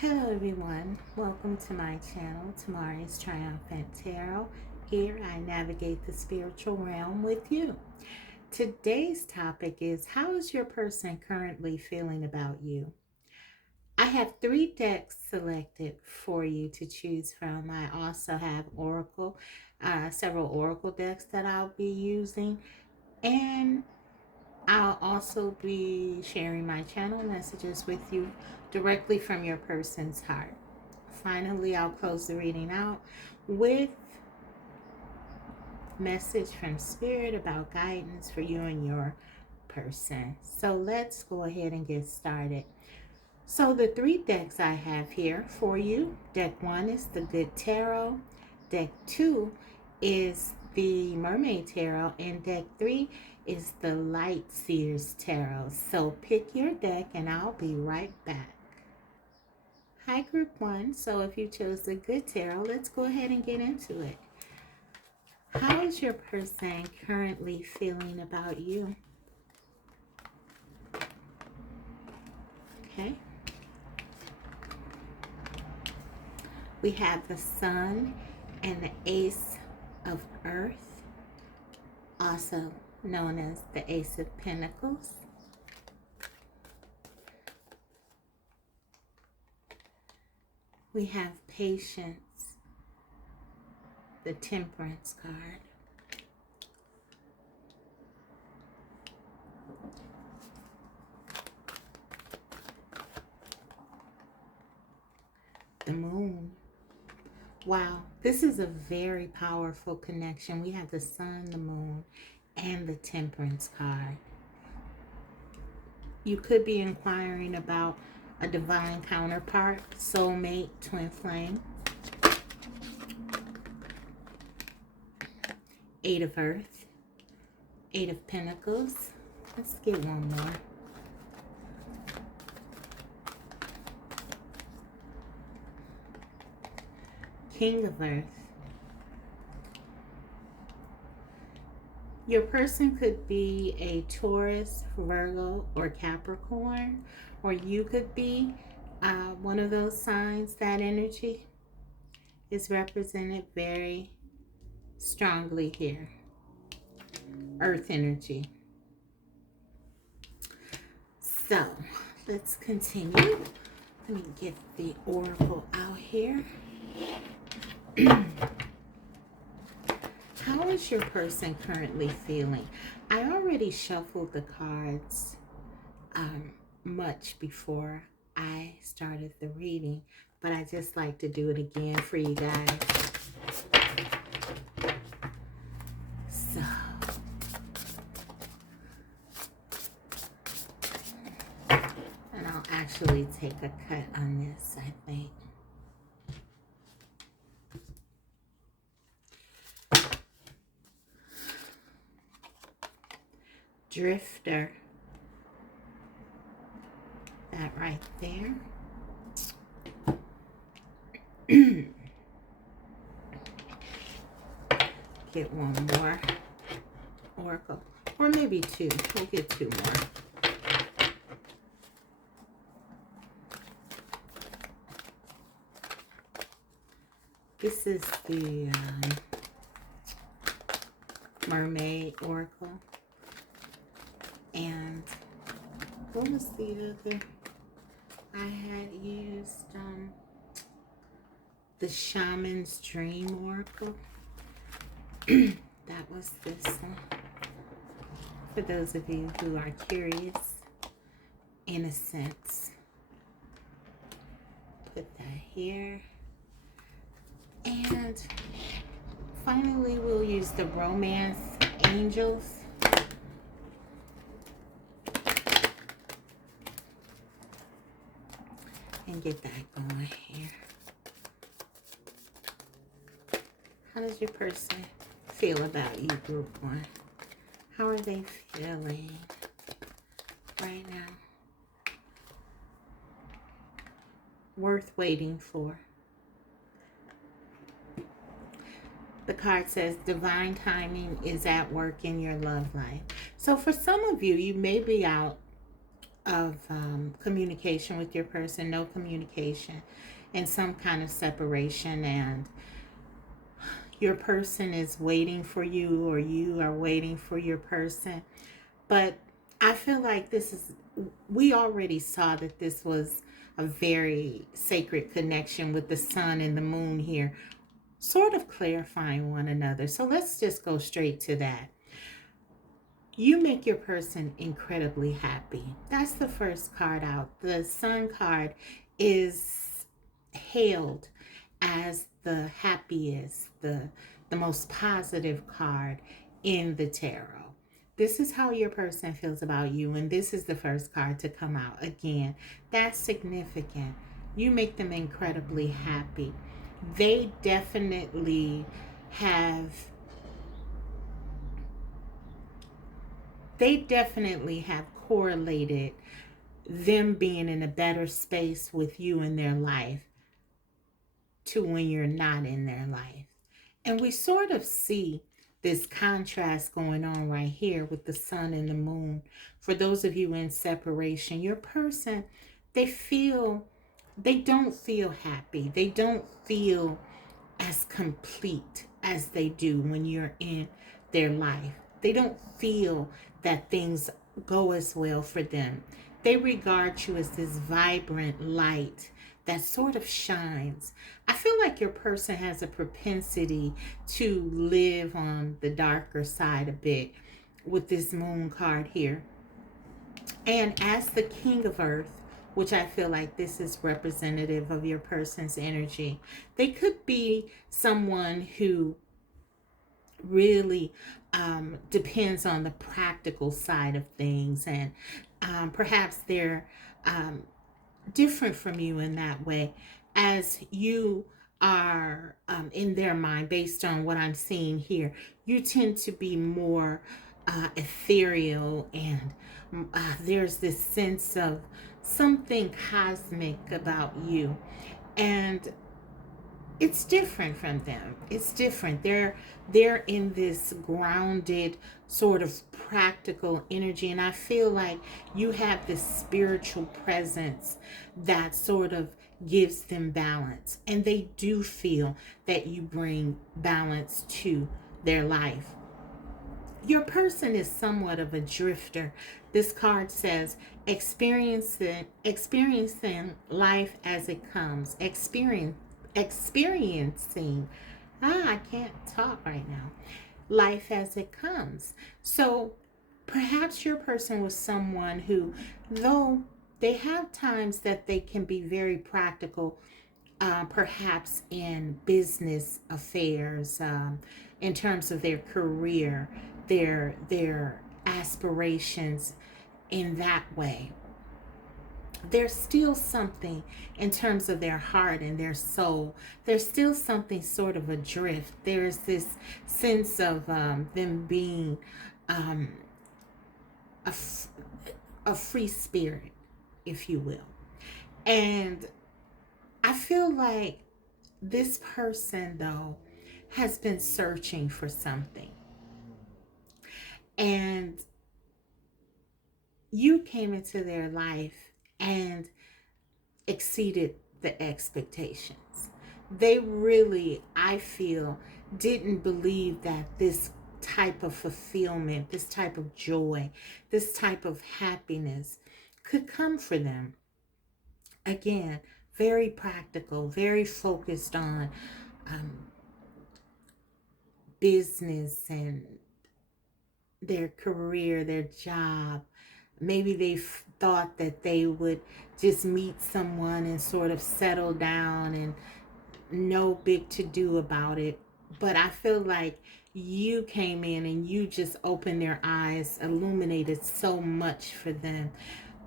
Hello everyone, welcome to my channel, Tamari's Triumphant Tarot. Here I navigate the spiritual realm with you. Today's topic is, how is your person currently feeling about you? I have 3 decks selected for you to choose from. I also have several oracle decks that I'll be using, and I'll also be sharing my channel messages with you directly from your person's heart. Finally, I'll close the reading out with message from Spirit about guidance for you and your person. So let's go ahead and get started. So the 3 decks I have here for you, deck 1 is the Good Tarot, deck 2 is the Mermaid Tarot, and deck 3 is the Light Seers Tarot. So pick your deck and I'll be right back. Hi Group 1, so if you chose the Good Tarot, let's go ahead and get into it. How is your person currently feeling about you? Okay. We have the Sun and the Ace of Earth, also known as the Ace of Pentacles. We have Patience, the Temperance card. The Moon. Wow, this is a very powerful connection. We have the Sun, the Moon, and the Temperance card. You could be inquiring about a divine counterpart, soulmate, twin flame. 8 of Earth, 8 of Pentacles. Let's get one more. King of Earth. Your person could be a Taurus, Virgo, or Capricorn, or you could be one of those signs. That energy is represented very strongly here. Earth energy. So let's continue. Let me get the oracle out here. How is your person currently feeling? I already shuffled the cards much before I started the reading, but I just like to do it again for you guys. So, and I'll actually take a cut on this, I think. Drifter. That right there. Get one more oracle, or maybe 2. We'll get 2 more. This is the Mermaid oracle. And what was the other? I had used the Shaman's Dream oracle. That was this one. For those of you who are curious, Innocence. Put that here. And finally, we'll use the Romance Angels. And get that going here. How does your person feel about you, Group 1? How are they feeling right now? Worth waiting for. The card says divine timing is at work in your love life. So for some of you, you may be out communication with your person, no communication, and some kind of separation, and your person is waiting for you or you are waiting for your person. But I feel like we already saw that this was a very sacred connection with the sun and the moon here, sort of clarifying one another. So let's just go straight to that. You make your person incredibly happy. That's the first card out. The sun card is hailed as the happiest, the most positive card in the tarot. This is how your person feels about you, and this is the first card to come out. Again, that's significant. You make them incredibly happy. They definitely have correlated them being in a better space with you in their life to when you're not in their life. And we sort of see this contrast going on right here with the sun and the moon. For those of you in separation, your person, they don't feel happy. They don't feel as complete as they do when you're in their life. They don't feel that things go as well for them. They regard you as this vibrant light that sort of shines. I feel like your person has a propensity to live on the darker side a bit with this moon card here. And as the king of earth, which I feel like this is representative of your person's energy, they could be someone who really depends on the practical side of things, and perhaps they're different from you in that way, as you are in their mind. Based on what I'm seeing here, you tend to be more ethereal, and there's this sense of something cosmic about you, and it's different from them. It's different. They're in this grounded sort of practical energy, and I feel like you have this spiritual presence that sort of gives them balance, and they do feel that you bring balance to their life. Your person is somewhat of a drifter. This card says experiencing life as it comes. Experiencing. I can't talk right now. Life as it comes. So perhaps your person was someone who, though they have times that they can be very practical, perhaps in business affairs, in terms of their career, their aspirations in that way. There's still something in terms of their heart and their soul. There's still something sort of adrift. There's this sense of them being a free spirit, if you will. And I feel like this person, though, has been searching for something. And you came into their life and exceeded the expectations. They really, I feel, didn't believe that this type of fulfillment, this type of joy, this type of happiness could come for them. Again, very practical, very focused on business and their career, their job. Maybe they thought that they would just meet someone and sort of settle down and no big to do about it. But I feel like you came in and you just opened their eyes, illuminated so much for them.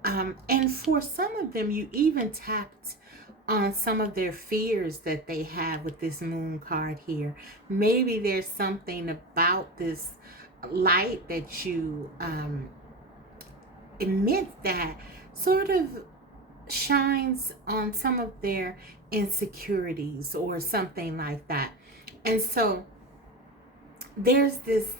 And for some of them, you even tapped on some of their fears that they have with this moon card here. Maybe there's something about this light that you emit that sort of shines on some of their insecurities or something like that. And so there's this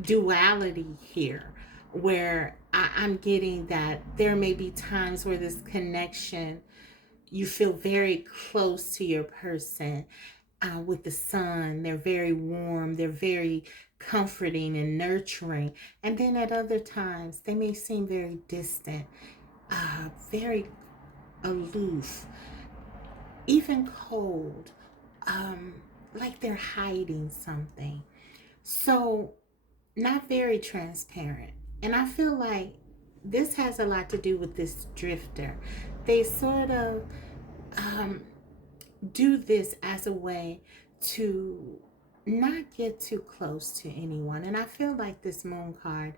duality here where I'm getting that there may be times where this connection, you feel very close to your person. With the sun, they're very warm, they're very comforting and nurturing. And then at other times, they may seem very distant, very aloof, even cold, like they're hiding something. So, not very transparent. And I feel like this has a lot to do with this drifter. They sort of um, do this as a way to not get too close to anyone. And I feel like this moon card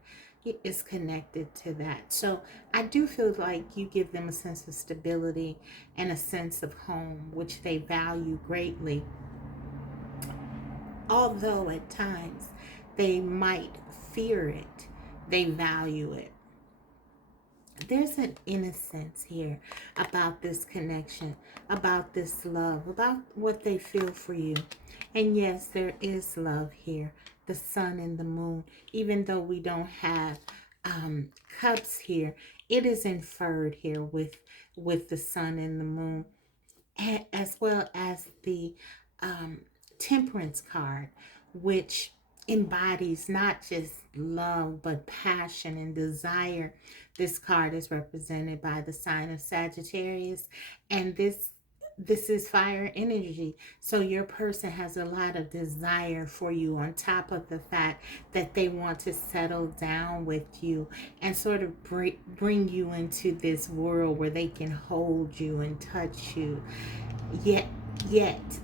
is connected to that. So I do feel like you give them a sense of stability and a sense of home, which they value greatly. Although at times they might fear it, they value it. There's an innocence here about this connection, about this love, about what they feel for you. And yes, there is love here, the sun and the moon. Even though we don't have cups here, it is inferred here with the sun and the moon, as well as the temperance card, which embodies not just love but passion and desire. This card is represented by the sign of Sagittarius, and this is fire energy. So your person has a lot of desire for you, on top of the fact that they want to settle down with you and sort of bring you into this world where they can hold you and touch you. Yet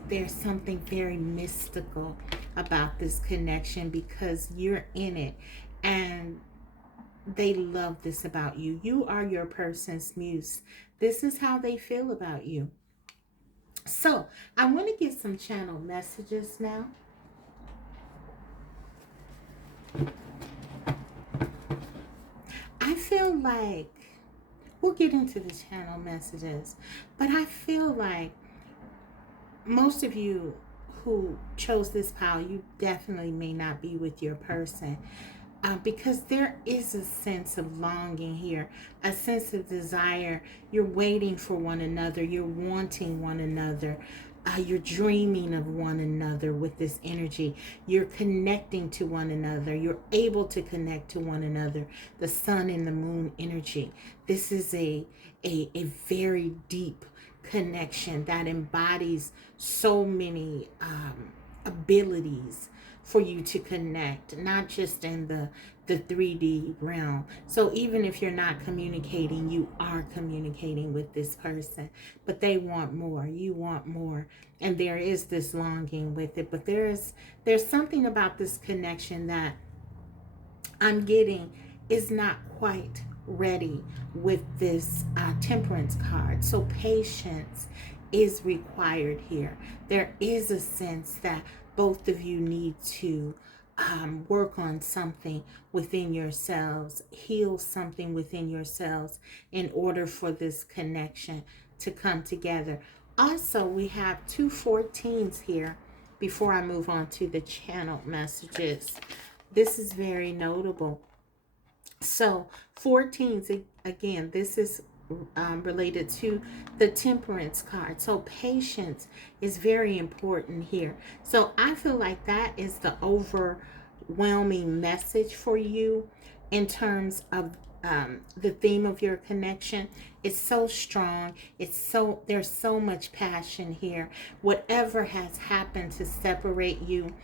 there's something very mystical about this connection because you're in it, and they love this about you. You are your person's muse. This is how they feel about you. So I want to get some channel messages now. I feel like we'll get into the channel messages, but I feel like most of you who chose this pile, you definitely may not be with your person. Because there is a sense of longing here, a sense of desire. You're waiting for one another. You're wanting one another. You're dreaming of one another with this energy. You're connecting to one another. You're able to connect to one another. The sun and the moon energy. This is a very deep connection that embodies so many abilities for you to connect, not just in the 3D realm. So even if you're not communicating, you are communicating with this person, but they want more, you want more, and there is this longing with it. But there's something about this connection that I'm getting is not quite ready with this temperance card. So patience is required here. There is a sense that both of you need to work on something within yourselves, heal something within yourselves in order for this connection to come together. Also, we have 2 14s here before I move on to the channel messages. This is very notable. So 14s, again, this is related to the temperance card. So patience is very important here. So I feel like that is the overwhelming message for you in terms of the theme of your connection. It's so strong. There's so much passion here. Whatever has happened to separate you,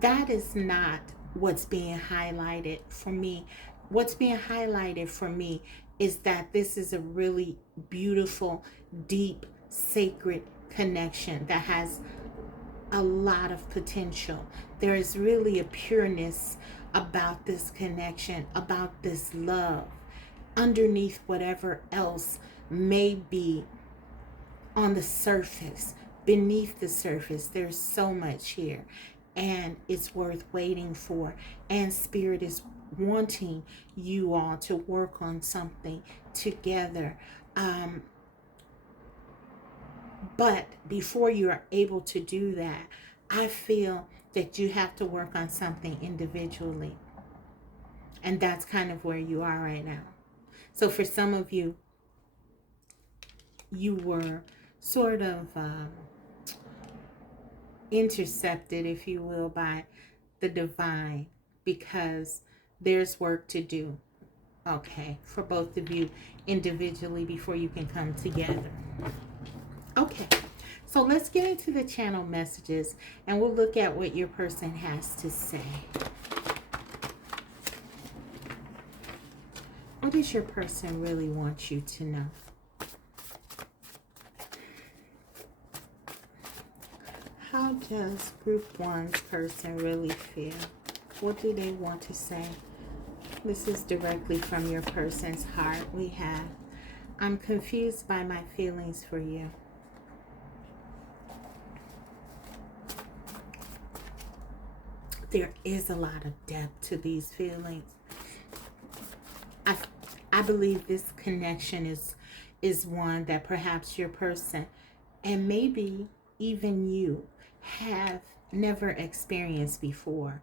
that is not what's being highlighted for me. What's being highlighted for me is that this is a really beautiful, deep, sacred connection that has a lot of potential. There is really a pureness about this connection, about this love, underneath whatever else may be on the surface. Beneath the surface, there's so much here, and it's worth waiting for. And Spirit is wanting you all to work on something together. But before you are able to do that, I feel that you have to work on something individually. And that's kind of where you are right now. So for some of you, you were sort of intercepted, if you will, by the divine, because there's work to do, okay, for both of you individually before you can come together. Okay, so let's get into the channel messages and we'll look at what your person has to say. What does your person really want you to know? How does group one's person really feel? What do they want to say? This is directly from your person's heart. We have, I'm confused by my feelings for you. There is a lot of depth to these feelings. I believe this connection is one that perhaps your person, and maybe even you, have never experienced before.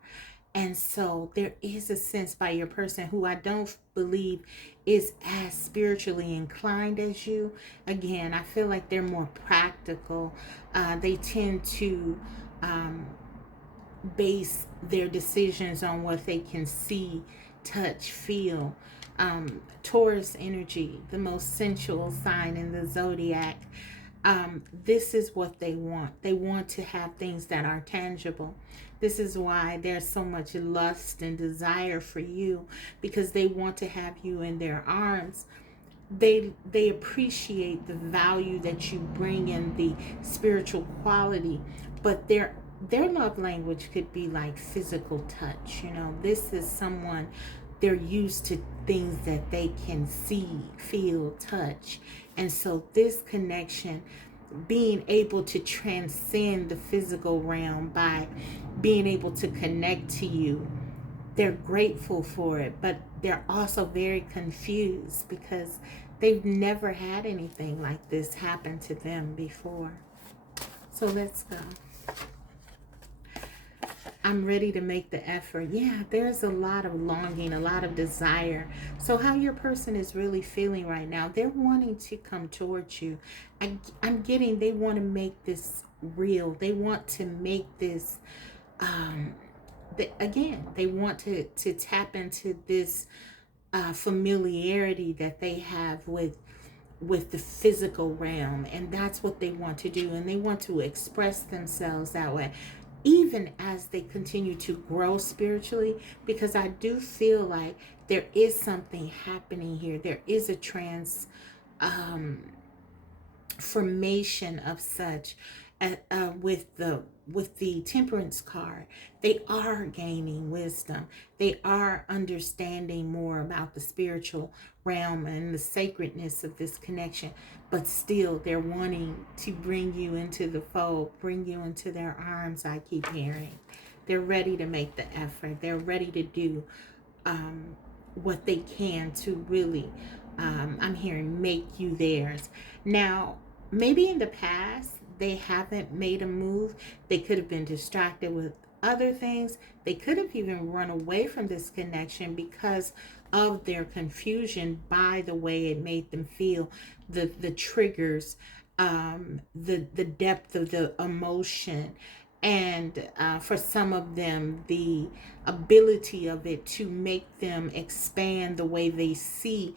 And so there is a sense by your person, who I don't believe is as spiritually inclined as you. Again, I feel like they're more practical. They tend to base their decisions on what they can see, touch, feel. Taurus energy, the most sensual sign in the zodiac. This is what they want. They want to have things that are tangible. This is why there's so much lust and desire for you, because they want to have you in their arms. They appreciate the value that you bring in, the spiritual quality, but their love language could be like physical touch. You know, this is someone, they're used to things that they can see, feel, touch. And so this connection, being able to transcend the physical realm by being able to connect to you, they're grateful for it, but they're also very confused because they've never had anything like this happen to them before. So let's go. I'm ready to make the effort. Yeah, there's a lot of longing, a lot of desire. So how your person is really feeling right now, they're wanting to come towards you. I'm getting, they want to make this real. They want to make this, they want to tap into this familiarity that they have with the physical realm, and that's what they want to do, and they want to express themselves that way, even as they continue to grow spiritually, because I do feel like there is something happening here. There is a formation of such with the temperance card. They are gaining wisdom. They are understanding more about the spiritual realm and the sacredness of this connection, but still they're wanting to bring you into the fold, bring you into their arms. I keep hearing they're ready to make the effort. They're ready to do what they can to really, I'm hearing, make you theirs. Now, maybe in the past they haven't made a move. They could have been distracted with other things. They could have even run away from this connection because of their confusion by the way it made them feel, the triggers, the depth of the emotion, and for some of them, the ability of it to make them expand the way they see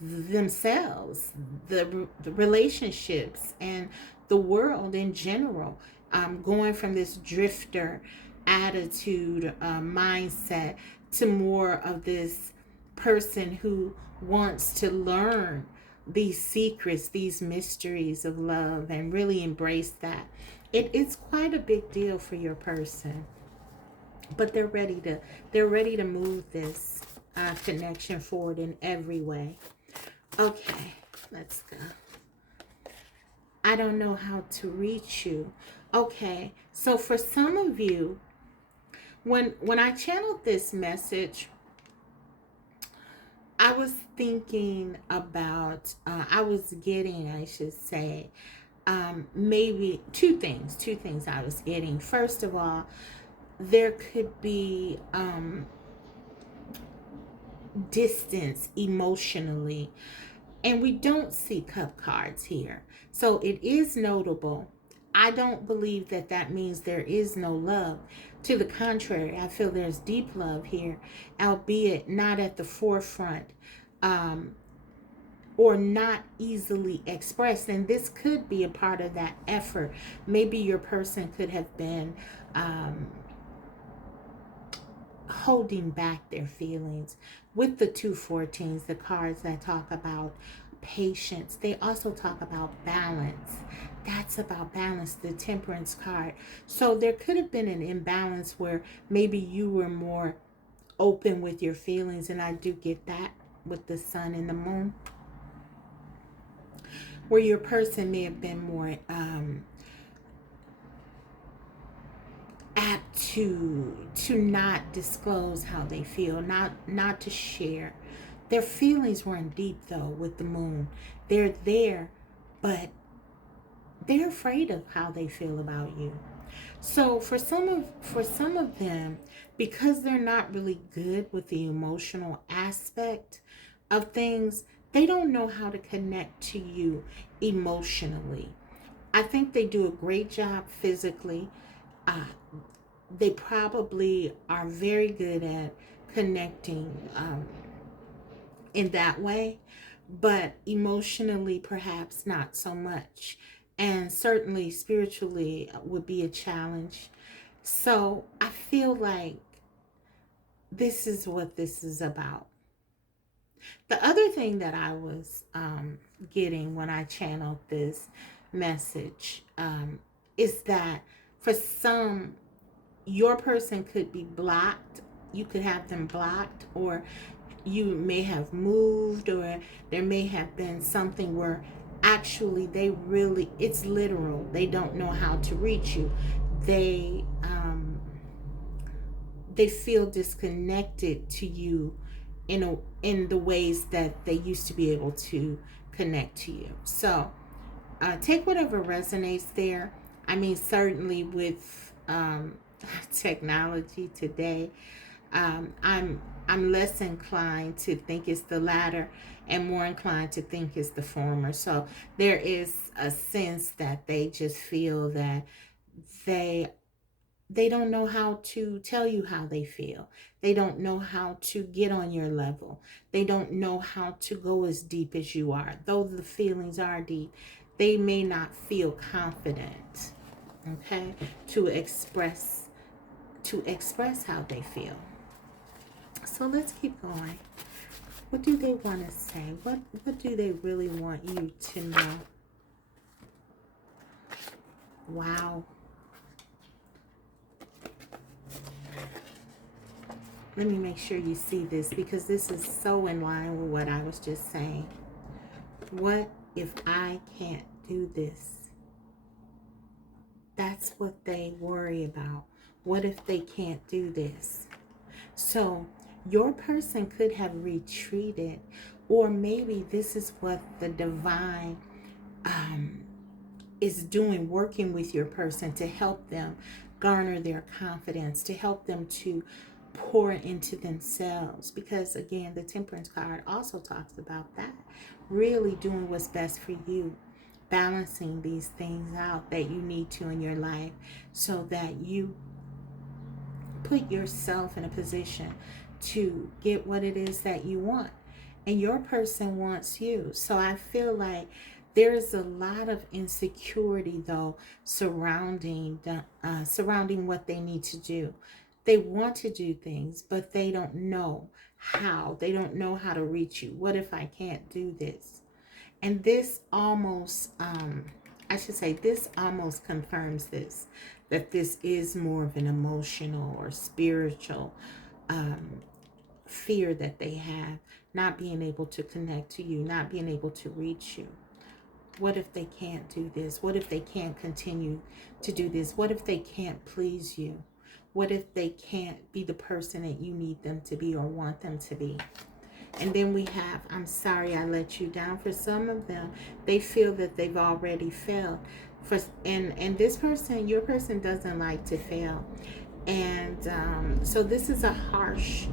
themselves, the relationships, and the world in general. Going from this drifter attitude, mindset, to more of this person who wants to learn these secrets, these mysteries of love, and really embrace that. It's quite a big deal for your person, but they're ready to move this connection forward in every way. Okay, let's go. I don't know how to reach you. Okay, so for some of you, when I channeled this message, I was thinking about, I should say, maybe two things I was getting. First of all, there could be distance emotionally. And we don't see cup cards here. So it is notable. I don't believe that that means there is no love. To the contrary, I feel there's deep love here, albeit not at the forefront, um, or not easily expressed. And this could be a part of that effort. Maybe your person could have been um, holding back their feelings. With the 214s, the cards that talk about patience, they also talk about balance. That's about balance, the temperance card. So there could have been an imbalance where maybe you were more open with your feelings, and I do get that with the sun and the moon, where your person may have been more apt to not disclose how they feel, not to share. Their feelings weren't deep though with the moon. They're there, but they're afraid of how they feel about you. So for some of them, because they're not really good with the emotional aspect of things, they don't know how to connect to you emotionally. I think they do a great job physically. Uh, they probably are very good at connecting in that way, but emotionally, perhaps not so much. And certainly spiritually would be a challenge. So I feel like this is what this is about. The other thing that I was getting when I channeled this message is that for some, your person could be blocked. You could have them blocked, or you may have moved, or there may have been something where actually it's literal. They don't know how to reach you. They they feel disconnected to you in the ways that they used to be able to connect to you. So take whatever resonates there. I mean, certainly with technology today, I'm less inclined to think it's the latter and more inclined to think it's the former. So there is a sense that they just feel that they they don't know how to tell you how they feel. They don't know how to get on your level. They don't know how to go as deep as you are. Though the feelings are deep, they may not feel confident, okay, to express how they feel. So let's keep going. What do they want to say? What do they really want you to know? Wow. Let me make sure you see this, because this is so in line with what I was just saying. What if I can't do this? That's what they worry about. What if they can't do this? So your person could have retreated, or maybe this is what the divine is doing, working with your person to help them garner their confidence, to help them to pour into themselves. Because again, the temperance card also talks about that, really doing what's best for you, balancing these things out that you need to in your life, so that you put yourself in a position to get what it is that you want, and your person wants you. So I feel like there's a lot of insecurity though surrounding what they need to do. They want to do things, but they don't know how. They don't know how to reach you. What if I can't do this? And this almost, this almost confirms this, that this is more of an emotional or spiritual fear that they have, not being able to connect to you, not being able to reach you. What if they can't do this? What if they can't continue to do this? What if they can't please you? What if they can't be the person that you need them to be or want them to be? And then we have, I'm sorry I let you down. For some of them, they feel that they've already failed. And this person, your person, doesn't like to fail. And so this is a harsh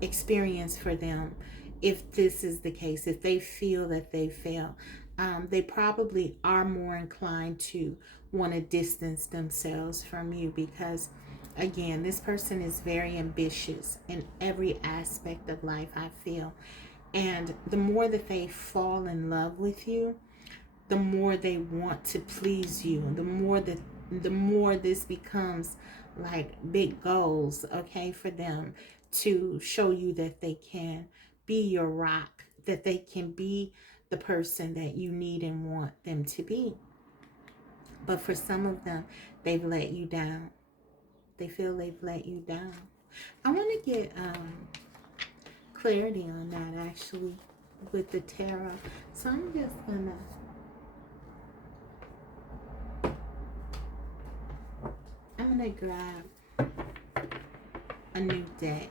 experience for them. If this is the case, if they feel that they fail, they probably are more inclined to want to distance themselves from you, because again, this person is very ambitious in every aspect of life, I feel. And the more that they fall in love with you, the more they want to please you, the more this becomes like big goals, okay, for them to show you that they can be your rock, that they can be the person that you need and want them to be. But for some of them, they've let you down. They feel they've let you down. I want to get clarity on that, actually, with the tarot. So I'm just gonna grab a new deck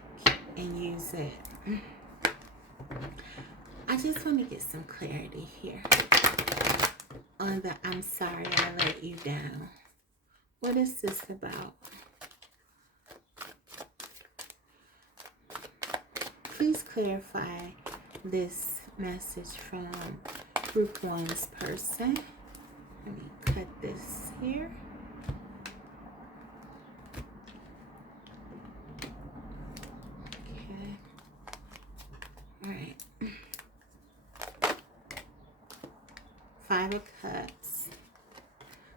and use it. I just want to get some clarity here on the "I'm sorry I let you down." What is this about? Please clarify this message from Group 1's person. Let me cut this here. Okay. All right. 5 of Cups.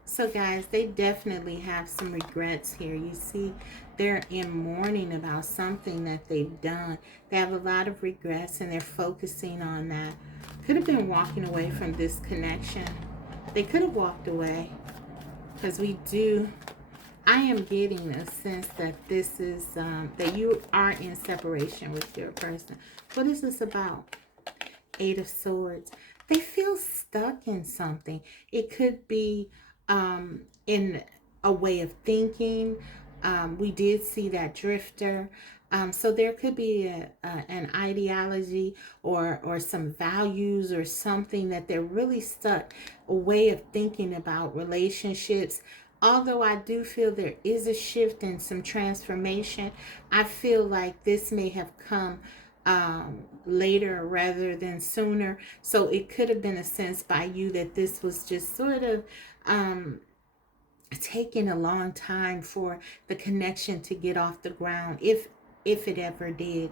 So guys, they definitely have some regrets here. You see, they're in mourning about something that they've done. They have a lot of regrets and they're focusing on that. Could have been walking away from this connection. They could have walked away, because I am getting a sense that this is, that you are in separation with your person. What is this about? 8 of Swords. They feel stuck in something. It could be in a way of thinking. We did see that drifter. So there could be an ideology or some values or something that they're really stuck, a way of thinking about relationships. Although I do feel there is a shift and some transformation, I feel like this may have come later rather than sooner. So it could have been a sense by you that this was just sort of taking a long time for the connection to get off the ground, if it ever did.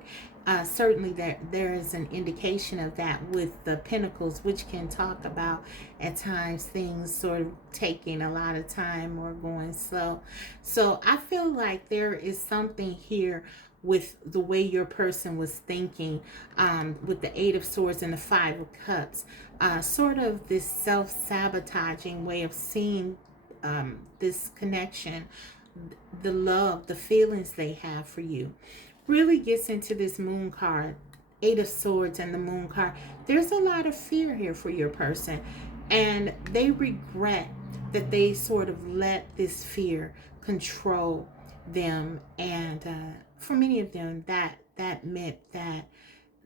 Certainly there is an indication of that with the Pentacles, which can talk about at times things sort of taking a lot of time or going slow. So I feel like there is something here with the way your person was thinking, with the 8 of Swords and the 5 of Cups, sort of this self-sabotaging way of seeing this connection, the love, the feelings they have for you. Really gets into this Moon card, 8 of Swords and the Moon card. There's a lot of fear here for your person, and they regret that they sort of let this fear control them. And for many of them, that meant that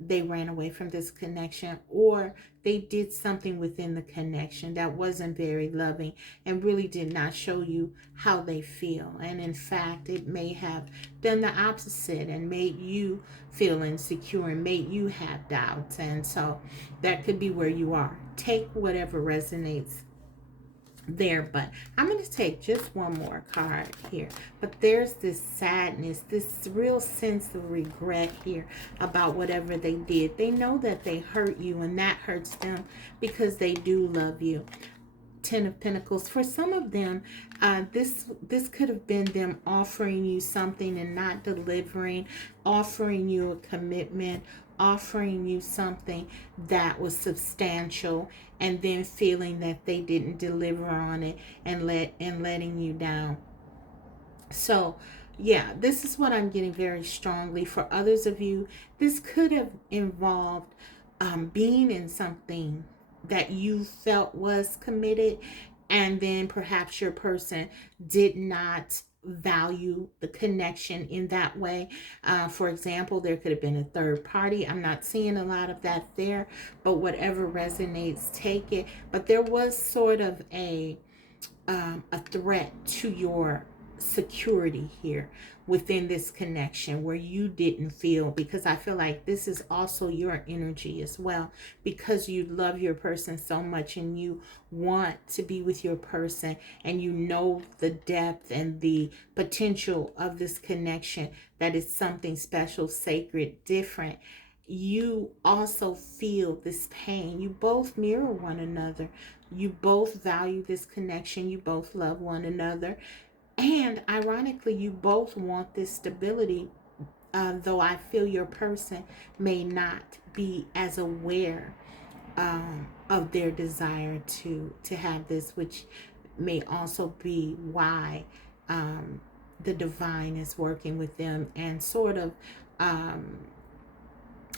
they ran away from this connection, or they did something within the connection that wasn't very loving and really did not show you how they feel. And in fact, it may have done the opposite and made you feel insecure and made you have doubts. And so that could be where you are. Take whatever resonates there. But I'm going to take just one more card here. But there's this sadness, this real sense of regret here about whatever they did. They know that they hurt you, and that hurts them because they do love you. 10 of Pentacles. For some of them, this could have been them offering you something and not delivering, offering you a commitment, offering you something that was substantial, and then feeling that they didn't deliver on it and letting you down. So yeah, this is what I'm getting very strongly. For others of you, this could have involved being in something that you felt was committed, and then perhaps your person did not value the connection in that way. For example, there could have been a third party. I'm not seeing a lot of that there, but whatever resonates, take it. But there was sort of a threat to your security here within this connection where you didn't feel, because I feel like this is also your energy as well, because you love your person so much and you want to be with your person, and you know the depth and the potential of this connection, that is something special, sacred, different. You also feel this pain. You both mirror one another. You both value this connection. You both love one another. And ironically, you both want this stability, though I feel your person may not be as aware of their desire to have this, which may also be why the divine is working with them and sort of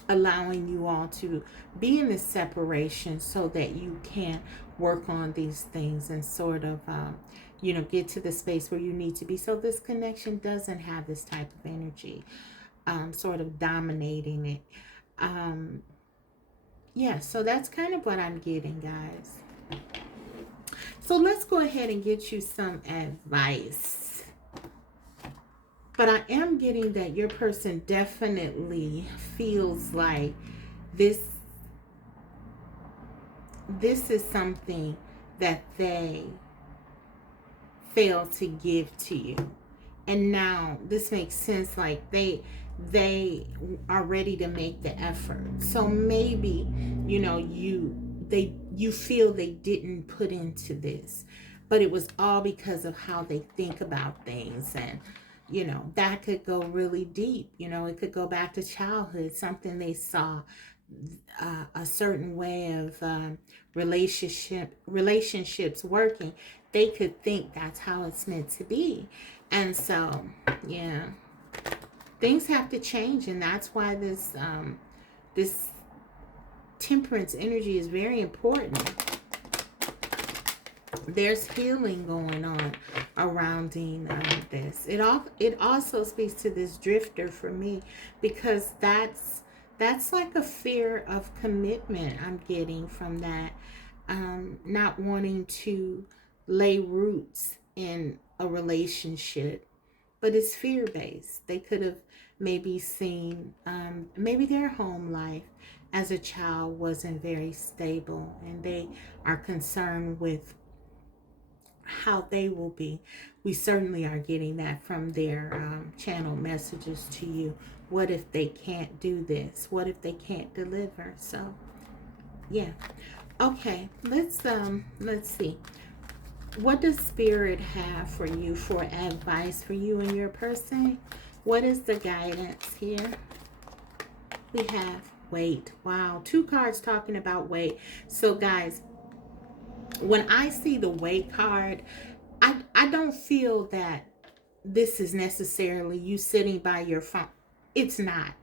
allowing you all to be in this separation so that you can work on these things and sort of get to the space where you need to be, so this connection doesn't have this type of energy sort of dominating it. Yeah, so that's kind of what I'm getting, guys. So let's go ahead and get you some advice. But I am getting that your person definitely feels like this is something that they failed to give to you. And now this makes sense, like they are ready to make the effort. So maybe, you feel they didn't put into this, but it was all because of how they think about things. And that could go really deep. It could go back to childhood, something they saw, a certain way of relationships working. They could think that's how it's meant to be. And so, yeah, things have to change. And that's why this temperance energy is very important. There's healing going on around this. It also speaks to this drifter for me, because that's like a fear of commitment I'm getting from that. Not wanting to lay roots in a relationship, but it's fear-based. They could have maybe seen maybe their home life as a child wasn't very stable, and they are concerned with how they will be. We certainly are getting that from their channel messages to you. What if they can't do this? What if they can't deliver? So yeah. Okay, let's see. What does Spirit have for you, for advice for you and your person? What is the guidance here? We have wait. Wow, 2 cards talking about wait. So guys, when I see the wait card, I don't feel that this is necessarily you sitting by your phone. It's not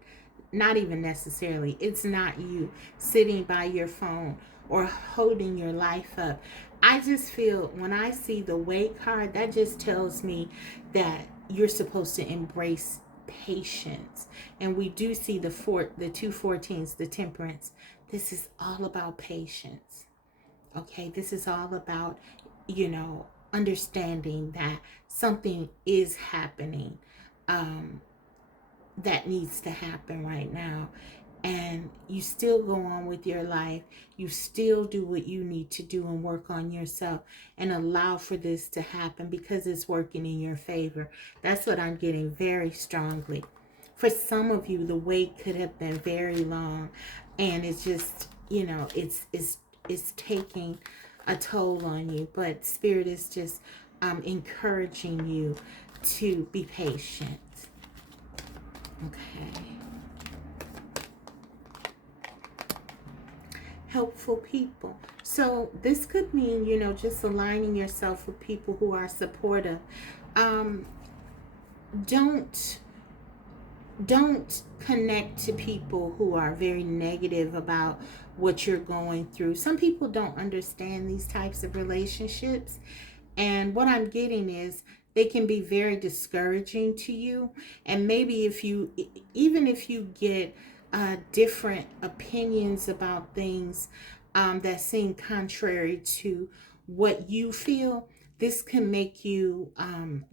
even necessarily. It's not you sitting by your phone or holding your life up. I just feel when I see the wait card, that just tells me that you're supposed to embrace patience. And we do see the 214s, the temperance. This is all about patience. Okay, this is all about, understanding that something is happening that needs to happen right now. And you still go on with your life. You still do what you need to do and work on yourself and allow for this to happen because it's working in your favor. That's what I'm getting very strongly. For some of you, the wait could have been very long, and it's just, it's taking a toll on you. But Spirit is just encouraging you to be patient. Okay. Helpful people. So this could mean, just aligning yourself with people who are supportive. Don't connect to people who are very negative about what you're going through. Some people don't understand these types of relationships. And what I'm getting is they can be very discouraging to you. And maybe even if you get different opinions about things that seem contrary to what you feel, this can make you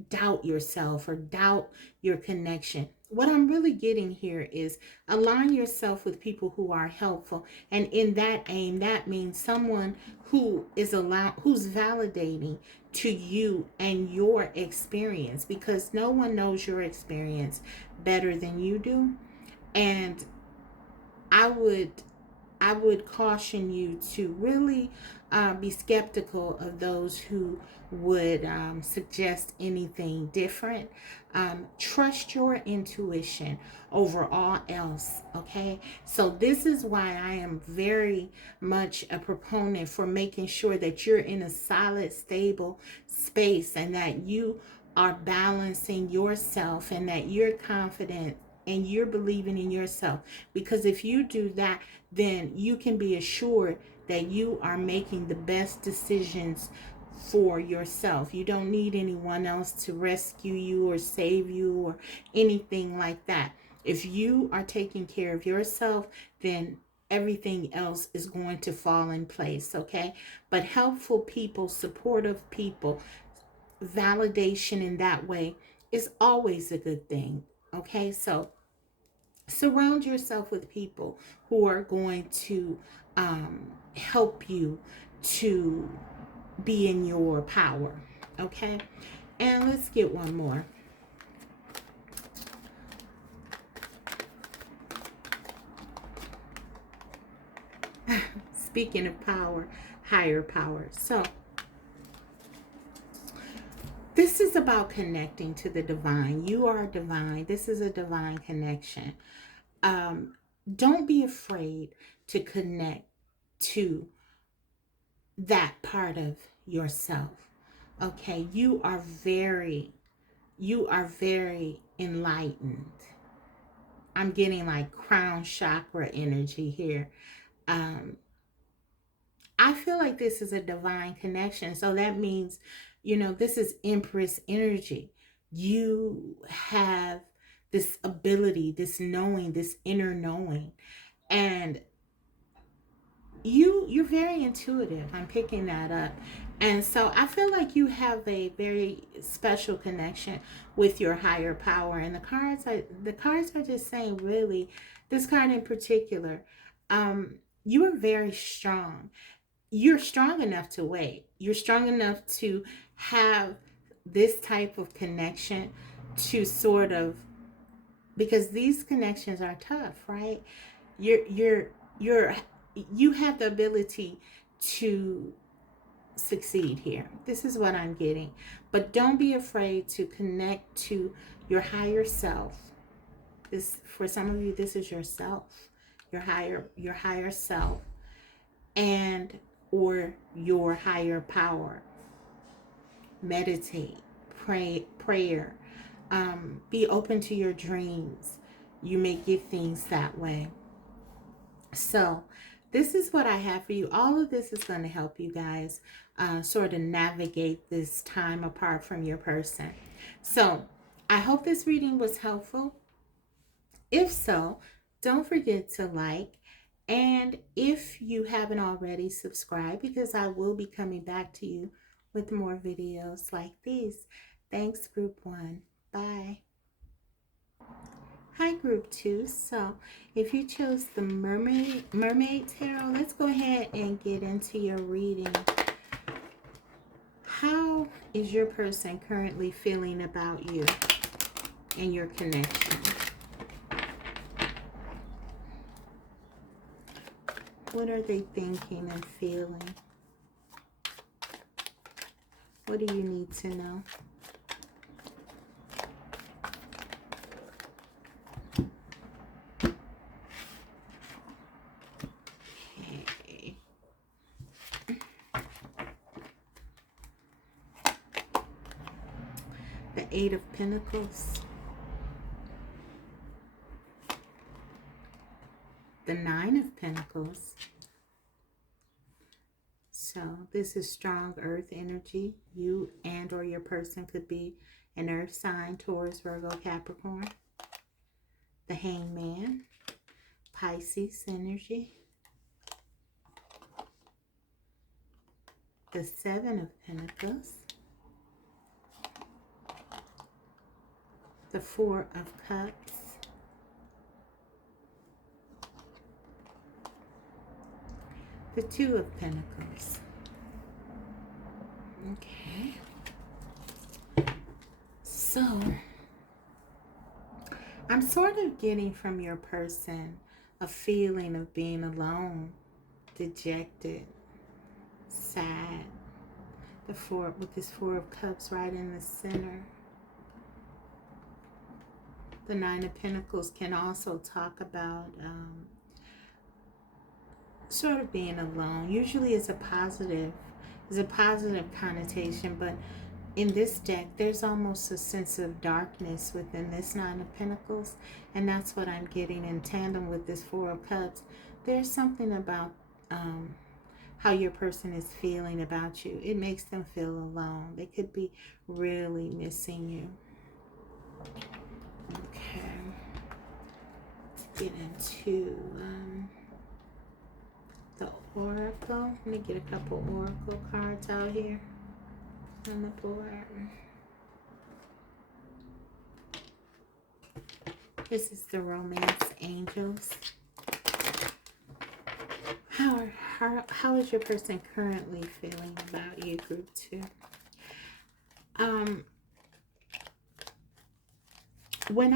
doubt yourself or doubt your connection. What I'm really getting here is align yourself with people who are helpful. And in that aim, that means someone who is who's validating to you and your experience, because no one knows your experience better than you do. And I would I would caution you to really be skeptical of those who would suggest anything different. Trust your intuition over all else, okay? So, this is why I am very much a proponent for making sure that you're in a solid, stable space and that you are balancing yourself and that you're confident and you're believing in yourself. Because if you do that, then you can be assured that you are making the best decisions for yourself. You don't need anyone else to rescue you or save you or anything like that. If you are taking care of yourself, then everything else is going to fall in place, okay? But helpful people, supportive people, validation in that way is always a good thing, okay? So surround yourself with people who are going to help you to be in your power, okay? And let's get one more. Speaking of power, higher power. So this is about connecting to the divine. You are divine. This is a divine connection. Don't be afraid to connect to that part of yourself. Okay, you are very enlightened. I'm getting like crown chakra energy here. I feel like this is a divine connection. So that means, this is Empress energy. You have this ability, this knowing, this inner knowing. And you're very intuitive. I'm picking that up. And so I feel like you have a very special connection with your higher power. And the cards are just saying, really, this card in particular, you are very strong. You're strong enough to wait. You're strong enough to have this type of connection to sort of, because these connections are tough, right? You're you have the ability to succeed here. This is what I'm getting. But don't be afraid to connect to your higher self. This, for some of you, this is yourself, your higher self, and or your higher power. Meditate, prayer. Be open to your dreams. You may get things that way. So this is what I have for you. All of this is going to help you guys sort of navigate this time apart from your person. So I hope this reading was helpful. If so, don't forget to like. And if you haven't already, subscribe, because I will be coming back to you with more videos like these. Thanks, Group 1. Bye. Hi, Group 2. So if you chose the Mermaid Tarot, let's go ahead and get into your reading. How is your person currently feeling about you and your connection? What are they thinking and feeling? What do you need to know? Okay. The Eight of Pentacles. The Nine of Pentacles. So this is strong earth energy. You and or your person could be an earth sign: Taurus, Virgo, Capricorn. The Hangman. Pisces energy. The Seven of Pentacles. the Four of Cups, the Two of Pentacles. Okay. So, I'm sort of getting from your person a feeling of being alone, dejected, sad. The Four, with this Four of Cups right in the center. The Nine of Pentacles can also talk about sort of being alone. Usually it's a positive connotation, but in this deck there's almost a sense of darkness within this Nine of Pentacles, and that's what I'm getting in tandem with this Four of Cups. There's something about how your person is feeling about you. It makes them feel alone. They could be really missing you. Okay, let's get into the Oracle. Let me get a couple Oracle cards out here on the board. This is the Romance Angels. How is your person currently feeling about you, group 2? When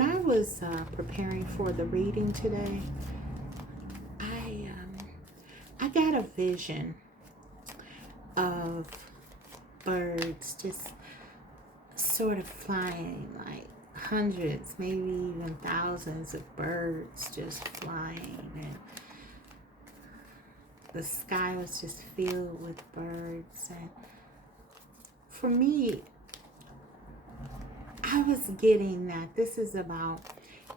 I was preparing for the reading today, I got a vision of birds just sort of flying, like hundreds, maybe even thousands of birds just flying, and the sky was just filled with birds. And for me, I was getting that this is about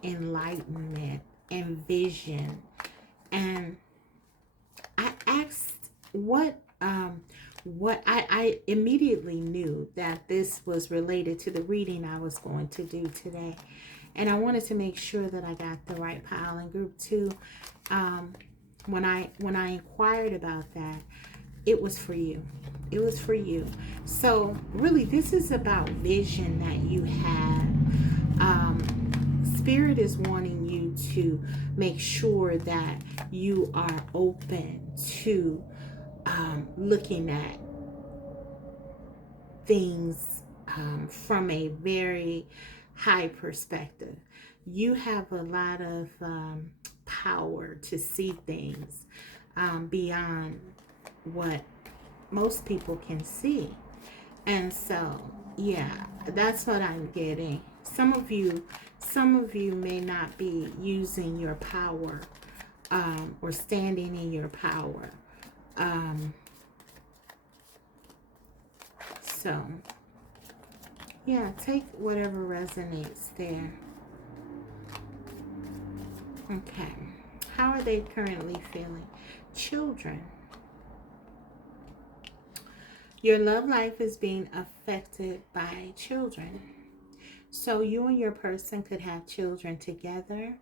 enlightenment and vision. And I asked what I immediately knew that this was related to the reading I was going to do today. And I wanted to make sure that I got the right pile. In group 2, when I inquired about that, it was for you. It was for you. So really, this is about vision that you have. Spirit is wanting you to make sure that you are open to looking at things from a very high perspective. You have a lot of power to see things beyond what most people can see. And so, yeah, that's what I'm getting. Some of you may not be using your power or standing in your power. So, yeah, take whatever resonates there. Okay. How are they currently feeling? Children. Your love life is being affected by children. So you and your person could have children together.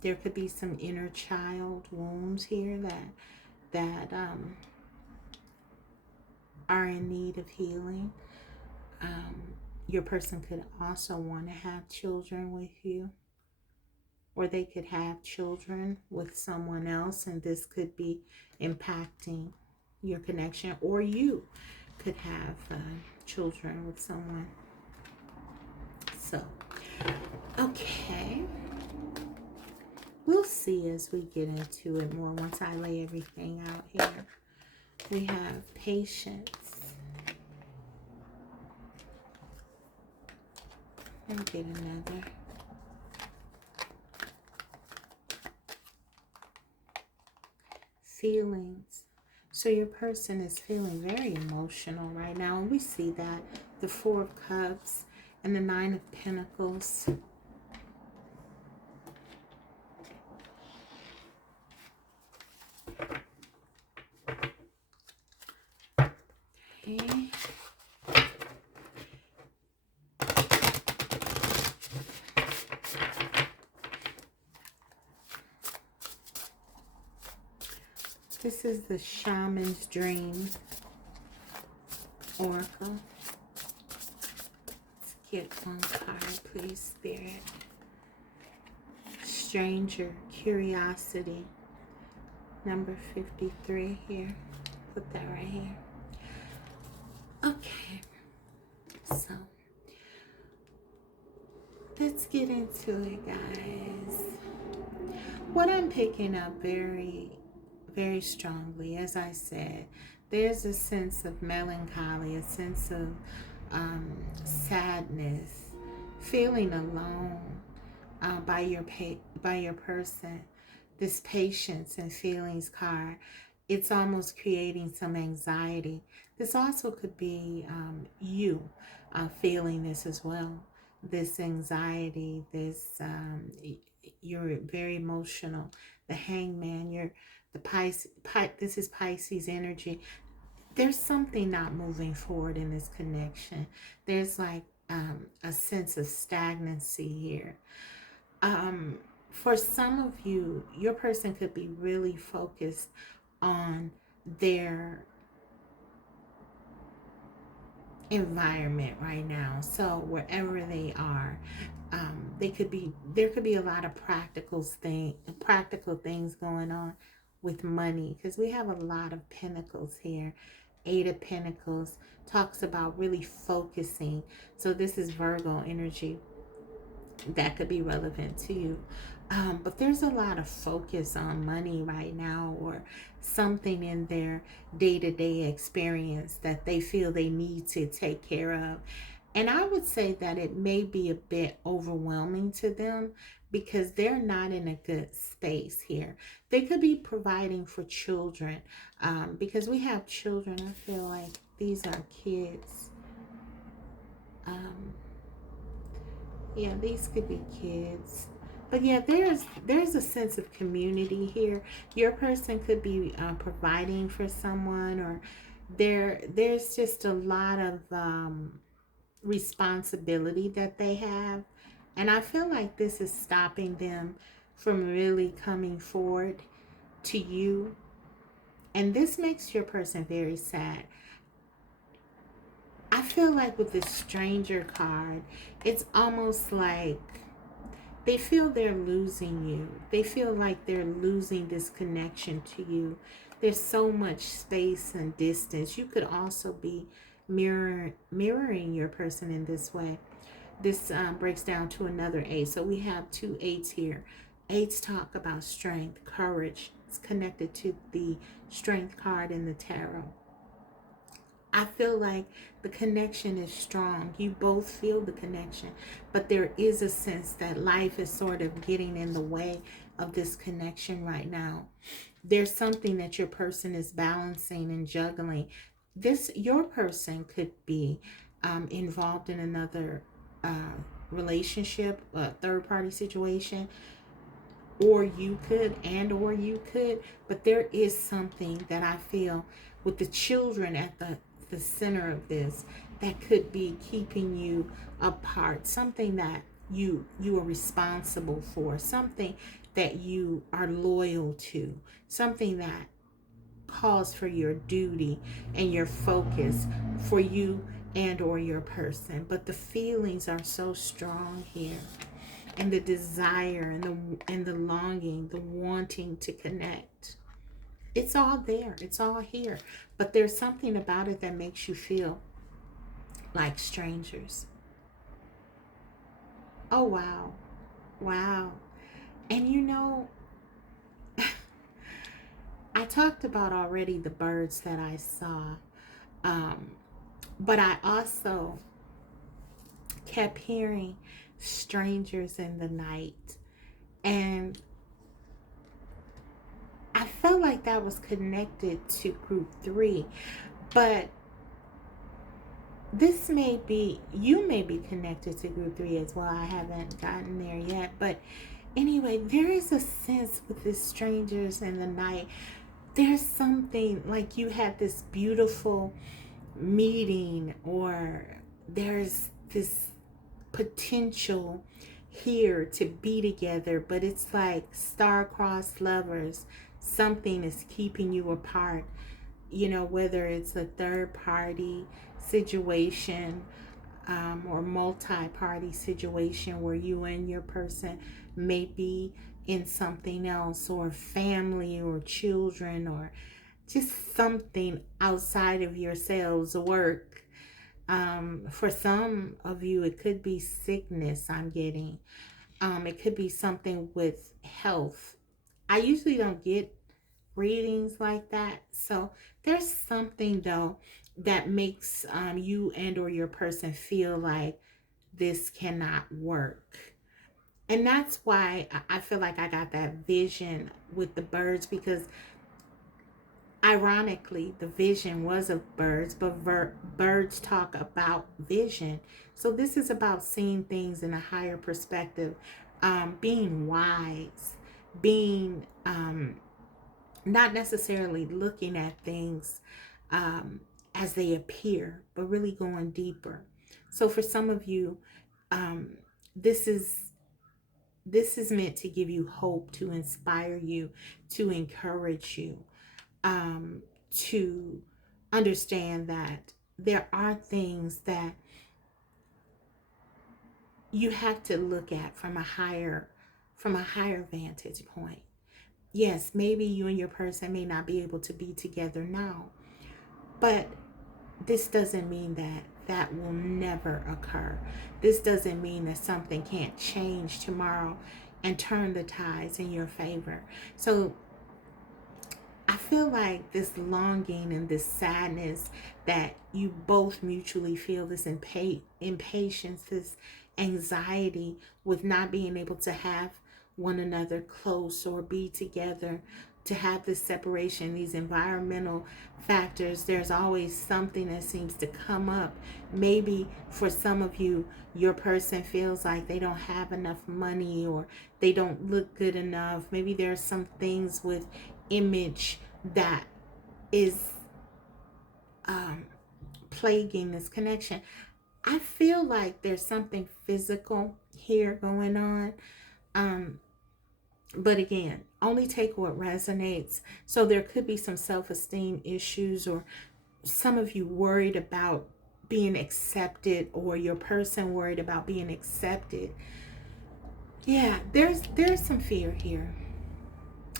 There could be some inner child wounds here that are in need of healing. Your person could also want to have children with you, or they could have children with someone else, and this could be impacting your connection, or you could have children with someone. So, okay, we'll see as we get into it more once I lay everything out here. We have patience. Let me get another. Feelings. So your person is feeling very emotional right now, and we see that the Four of Cups and the Nine of Pentacles. Okay. This is the shaman's dream. Oracle. Let's get one card, please, Spirit. Stranger, curiosity. Number 53 here. Put that right here. Okay. So, let's get into it, guys. What I'm picking up very, very strongly, as I said, there's a sense of melancholy, a sense of sadness, feeling alone by your person. This patience and feelings card, it's almost creating some anxiety. This also could be you feeling this as well. This anxiety, this you're very emotional. The Hangman, you're the Pisces. This is Pisces energy. There's something not moving forward in this connection. There's like a sense of stagnancy here. For some of you, your person could be really focused on their environment right now. So wherever they are, there could be a lot of practical things going on with money, because we have a lot of pentacles here. 8 of Pentacles talks about really focusing. So this is Virgo energy. That could be relevant to you. But there's a lot of focus on money right now, or something in their day-to-day experience that they feel they need to take care of. And I would say that it may be a bit overwhelming to them because they're not in a good space here. They could be providing for children, because we have children. I feel like these are kids. Yeah, these could be kids. But yeah, there's a sense of community here. Your person could be providing for someone, or there's just a lot of responsibility that they have. And I feel like this is stopping them from really coming forward to you. And this makes your person very sad. I feel like with this stranger card, it's almost like they feel they're losing you. They feel like they're losing this connection to you. There's so much space and distance. You could also be mirroring your person in this way. This breaks down to another 8. So we have 2 8s here. 8s talk about strength, courage. It's connected to the strength card in the tarot. I feel like the connection is strong. You both feel the connection, but there is a sense that life is sort of getting in the way of this connection right now. There's something that your person is balancing and juggling. Your person could be involved in another relationship, a third-party situation, or you could, but there is something that I feel with the children at the center of this that could be keeping you apart, something that you are responsible for, something that you are loyal to, something that calls for your duty and your focus for you and or your person. But the feelings are so strong here, and the desire and the longing, the wanting to connect. It's all there. It's all here. But there's something about it that makes you feel like strangers. Oh, wow. Wow. And you know, I talked about already the birds that I saw. But I also kept hearing strangers in the night. And I felt like that was connected to group 3, but you may be connected to group 3 as well. I haven't gotten there yet, but anyway, there is a sense with the strangers in the night. There's something like you had this beautiful meeting, or there's this potential here to be together, but it's like star-crossed lovers. Something is keeping you apart. whether it's a third party situation, or multi-party situation where you and your person may be in something else, or family or children, or just something outside of yourselves, work. For some of you, it could be sickness. I'm getting. It could be something with health. I usually don't get readings like that. So there's something though that makes you and or your person feel like this cannot work. And that's why I feel like I got that vision with the birds, because ironically the vision was of birds, but birds talk about vision. So this is about seeing things in a higher perspective, being wise, being not necessarily looking at things as they appear, but really going deeper. So for some of you, um, this is meant to give you hope, to inspire you, to encourage you, to understand that there are things that you have to look at from a higher vantage point. Yes, maybe you and your person may not be able to be together now, but this doesn't mean that that will never occur. This doesn't mean that something can't change tomorrow and turn the tides in your favor. So I feel like this longing and this sadness that you both mutually feel, this impatience, this anxiety with not being able to have one another close or be together, to have this separation, these environmental factors. There's always something that seems to come up. Maybe for some of you, your person feels like they don't have enough money, or they don't look good enough. Maybe there's some things with image that is plaguing this connection. I feel like there's something physical here going on. But again, only take what resonates. So there could be some self-esteem issues, or some of you worried about being accepted, or your person worried about being accepted. Yeah, there's some fear here.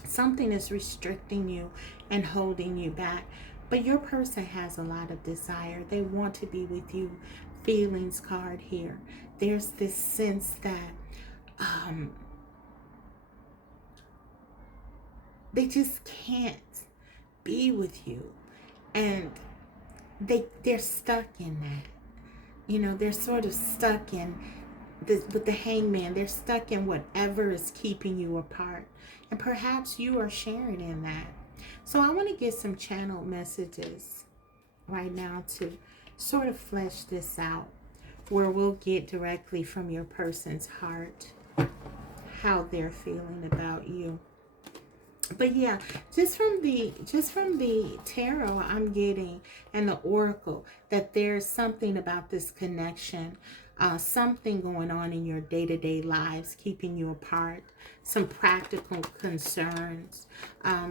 Something is restricting you and holding you back. But your person has a lot of desire. They want to be with you. Feelings card here. There's this sense that they just can't be with you. And they're stuck in that. They're sort of stuck in this, with the hangman. They're stuck in whatever is keeping you apart. And perhaps you are sharing in that. So I want to get some channeled messages right now to sort of flesh this out, where we'll get directly from your person's heart how they're feeling about you. But yeah, just from the tarot I'm getting, and the oracle, that there's something about this connection, something going on in your day-to-day lives keeping you apart, some practical concerns,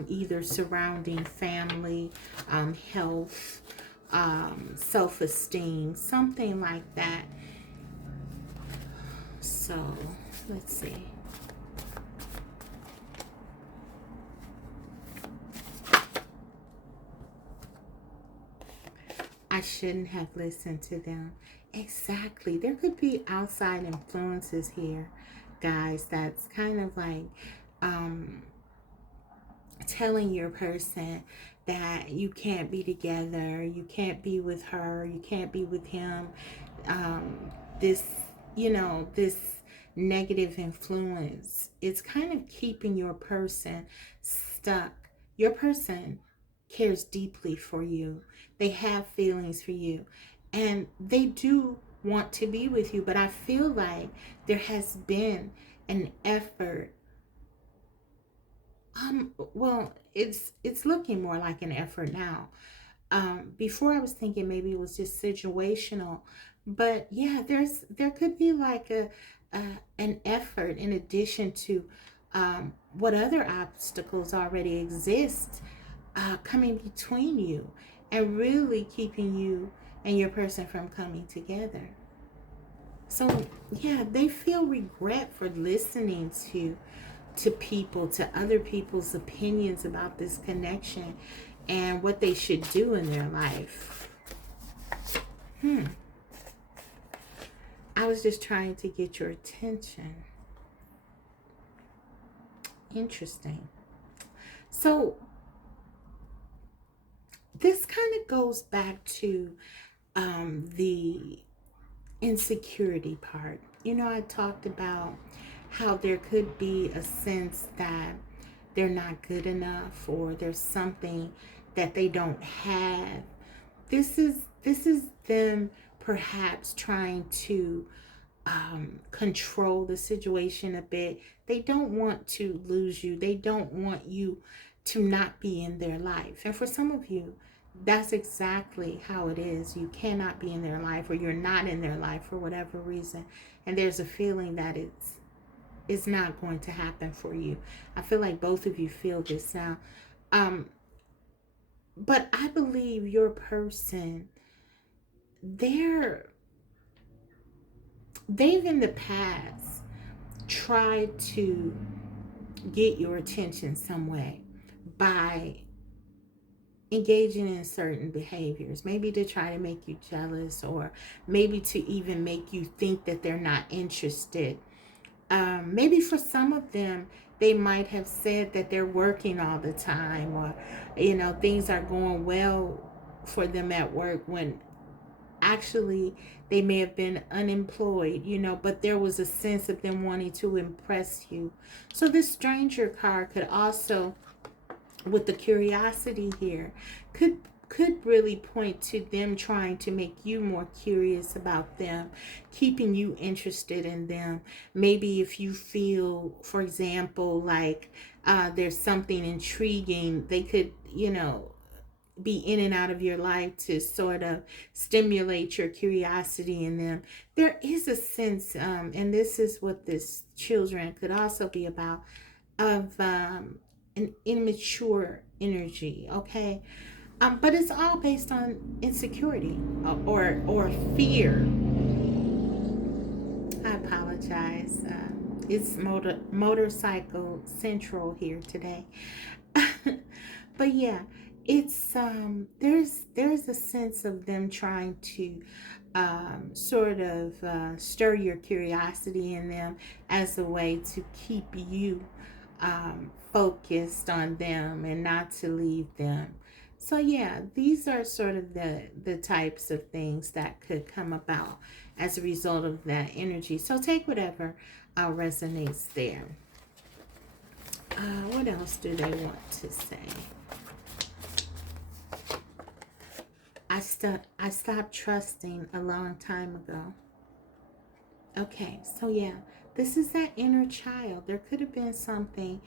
either surrounding family, health, self-esteem, something like that. So let's see. I shouldn't have listened to them. Exactly. There could be outside influences here, guys, that's kind of like telling your person that you can't be together, you can't be with her, you can't be with him. This, this negative influence, it's kind of keeping your person stuck. Your person cares deeply for you. They have feelings for you, and they do want to be with you. But I feel like there has been an effort. Well, it's looking more like an effort now. Before I was thinking maybe it was just situational, but yeah, there could be like an effort in addition to what other obstacles already exist. coming between you and really keeping you and your person from coming together. So yeah, they feel regret for listening to people, to other people's opinions about this connection and what they should do in their life. I was just trying to get your attention. Interesting. So this kind of goes back to the insecurity part. I talked about how there could be a sense that they're not good enough, or there's something that they don't have. This is them perhaps trying to control the situation a bit. They don't want to lose you. They don't want you to not be in their life. And for some of you, that's exactly how it is. You cannot be in their life, or you're not in their life for whatever reason. And there's a feeling that it's not going to happen for you. I feel like both of you feel this now. But I believe your person, they've in the past tried to get your attention some way by engaging in certain behaviors, maybe to try to make you jealous, or maybe to even make you think that they're not interested. Maybe for some of them, they might have said that they're working all the time, or things are going well for them at work, when actually they may have been unemployed, but there was a sense of them wanting to impress you. So this stranger card could also, with the curiosity here, could really point to them trying to make you more curious about them, keeping you interested in them. Maybe if you feel, for example, like there's something intriguing, they could, be in and out of your life to sort of stimulate your curiosity in them. There is a sense, and this is what this children could also be about, of an immature energy, okay? But it's all based on insecurity or fear. I apologize. It's motorcycle central here today. But yeah, it's there's a sense of them trying to sort of stir your curiosity in them as a way to keep you focused on them and not to leave them. So yeah, these are sort of the types of things that could come about as a result of that energy. So take whatever resonates there. What else do they want to say? I stopped trusting a long time ago. Okay, so yeah, this is that inner child. There could have been something.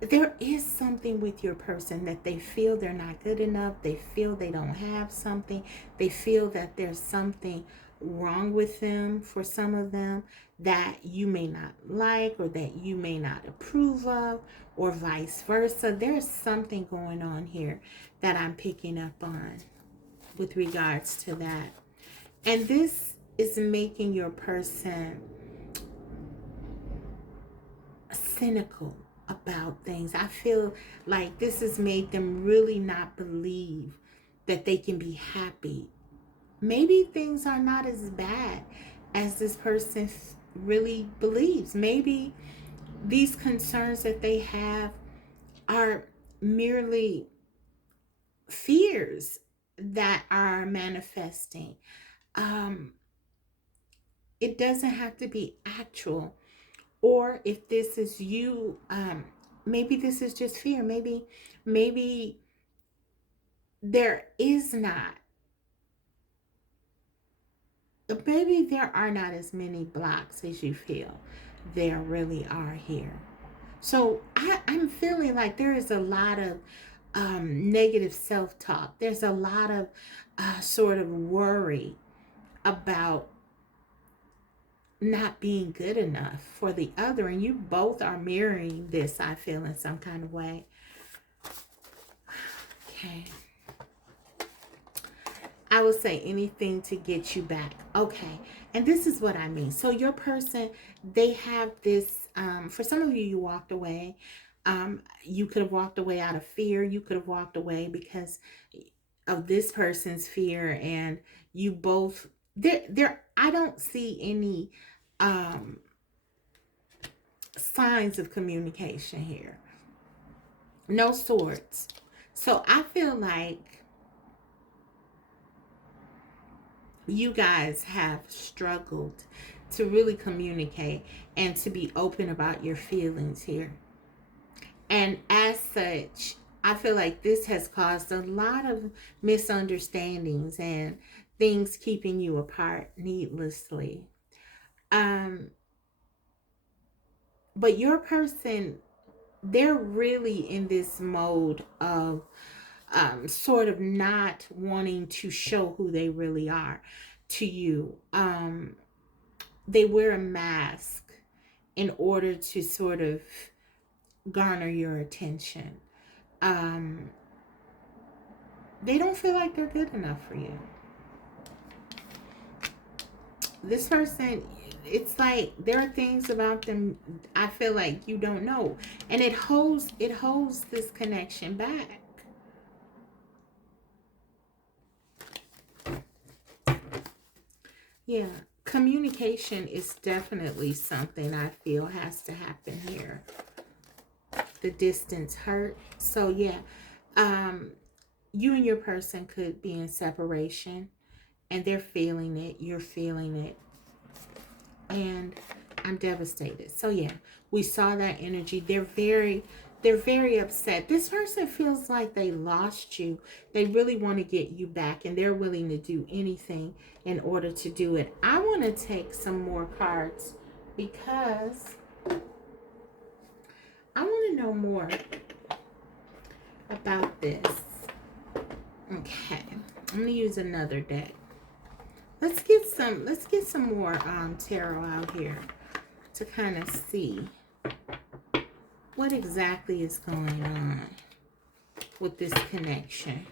There is something with your person that they feel they're not good enough. They feel they don't have something. They feel that there's something wrong with them, for some of them, that you may not like, or that you may not approve of, or vice versa. There's something going on here that I'm picking up on with regards to that. And this is making your person cynical about things. I feel like this has made them really not believe that they can be happy. Maybe things are not as bad as this person really believes. Maybe these concerns that they have are merely fears that are manifesting. It doesn't have to be actual. Or if this is you, maybe this is just fear. Maybe there is not. Maybe there are not as many blocks as you feel there really are here. So I'm feeling like there is a lot of negative self-talk. There's a lot of sort of worry about not being good enough for the other, and you both are mirroring this, I feel, in some kind of way. Okay. I would say anything to get you back. Okay. And this is what I mean. So your person, they have this, for some of you, you walked away. You could have walked away out of fear. You could have walked away because of this person's fear, and you both, I don't see any signs of communication here. No swords. So I feel like you guys have struggled to really communicate and to be open about your feelings here. And as such, I feel like this has caused a lot of misunderstandings and things keeping you apart needlessly. Um, but your person, they're really in this mode of sort of not wanting to show who they really are to you. They wear a mask in order to sort of garner your attention. They don't feel like they're good enough for you. This person, it's like there are things about them I feel like you don't know, and it holds this connection back. Yeah, communication is definitely something I feel has to happen here. The distance hurt. So yeah, you and your person could be in separation, and they're feeling it, you're feeling it, and I'm devastated. So yeah, we saw that energy. They're very upset. This person feels like they lost you. They really want to get you back, and they're willing to do anything in order to do it. I want to take some more cards because I want to know more about this. Okay, I'm gonna use another deck. Let's get some more tarot out here to kind of see what exactly is going on with this connection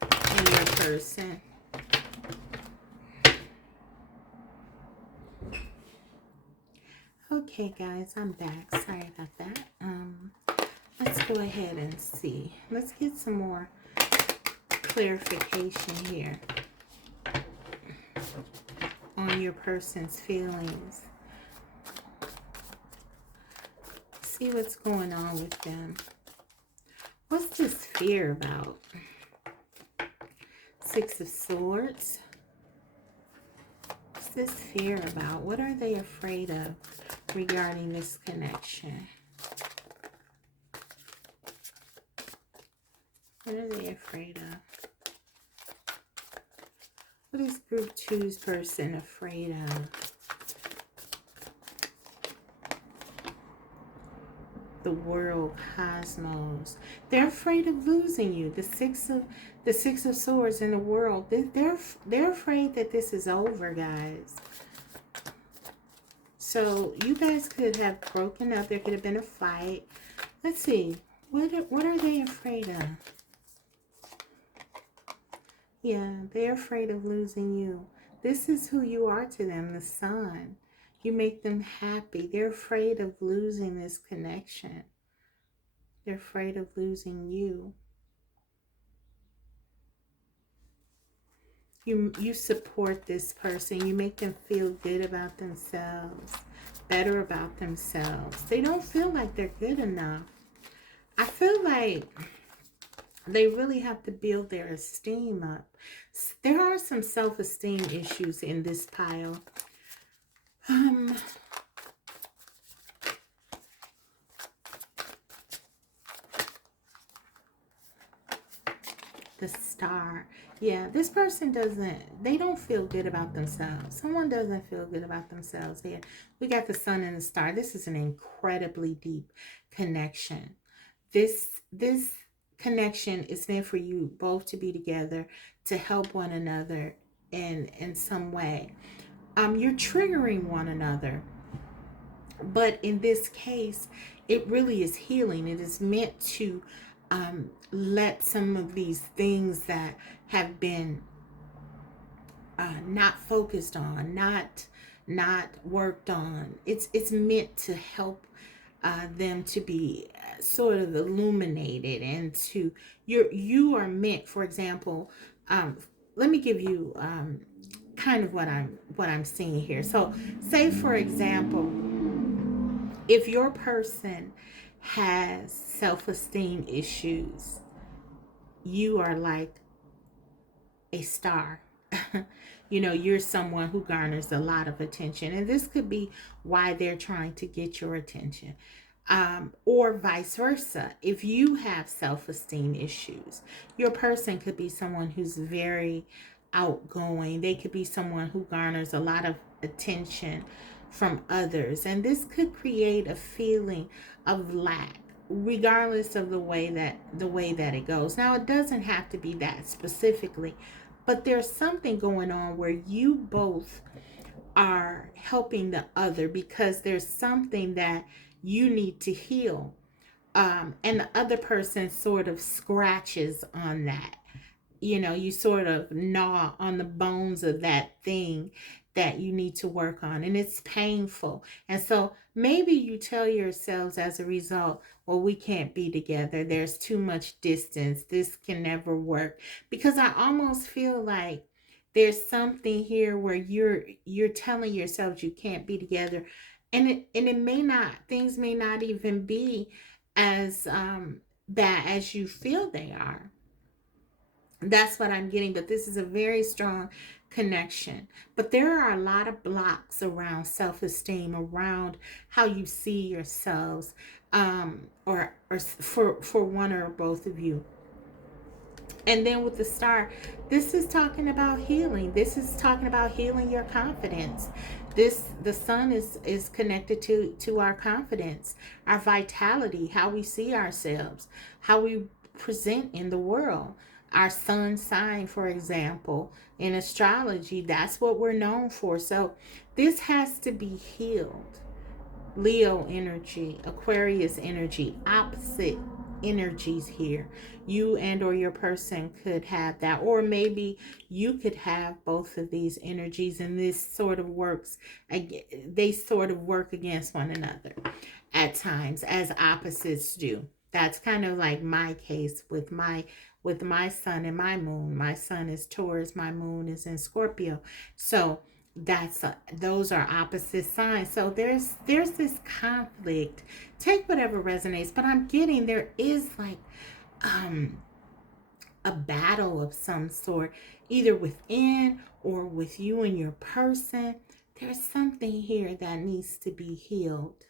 and your person. Okay, guys, I'm back. Sorry about that. Let's go ahead and see. Let's get some more clarification here on your person's feelings. See what's going on with them. What's this fear about? Six of Swords. What's this fear about? What are they afraid of regarding this connection? What are they afraid of? What is group 2's person afraid of? The world, cosmos. They're afraid of losing you. The six of swords in the world. They're afraid that this is over, guys. So you guys could have broken up. There could have been a fight. Let's see. What are they afraid of? Yeah, they're afraid of losing you. This is who you are to them, the sun. You make them happy. They're afraid of losing this connection. They're afraid of losing you. You support this person. You make them feel good about themselves, better about themselves. They don't feel like they're good enough. I feel like they really have to build their esteem up. There are some self-esteem issues in this pile. The Star. Yeah, this person they don't feel good about themselves. Someone doesn't feel good about themselves here. We got the Sun and the Star. This is an incredibly deep connection. This connection is meant for you both to be together, to help one another in some way. You're triggering one another, but in this case, it really is healing. It is meant to let some of these things that have been not focused on, not worked on. It's meant to help them to be sort of illuminated, and to you are meant. For example, let me give you kind of what I'm seeing here. So, say for example, if your person has self-esteem issues, you are like a star. You know, you're someone who garners a lot of attention, and this could be why they're trying to get your attention. Or vice versa. If you have self-esteem issues, your person could be someone who's very outgoing. They could be someone who garners a lot of attention from others, and this could create a feeling of lack, regardless of the way that it goes. Now, it doesn't have to be that specifically, but there's something going on where you both are helping the other because there's something that you need to heal. And the other person sort of scratches on that. You know, you sort of gnaw on the bones of that thing that you need to work on, and it's painful. And so maybe you tell yourselves as a result, well, we can't be together, there's too much distance, this can never work. Because I almost feel like there's something here where you're telling yourselves you can't be together, and it may not, things may not even be as bad as you feel they are. That's what I'm getting, but this is a very strong connection. But there are a lot of blocks around self-esteem, around how you see yourselves, or for one or both of you. And then with the star, this is talking about healing. This is talking about healing your confidence. The sun is connected to our confidence, our vitality, how we see ourselves, how we present in the world. Our sun sign, for example, in astrology, that's what we're known for. So this has to be healed. Leo energy, Aquarius energy, opposite energies here. You and or your person could have that, or maybe you could have both of these energies, and this sort of works, they sort of work against one another at times, as opposites do. That's kind of like my case with my sun and my moon. My sun is Taurus, my moon is in Scorpio. So those are opposite signs. So there's this conflict. Take whatever resonates, but I'm getting there is like a battle of some sort, either within or with you and your person. There's something here that needs to be healed.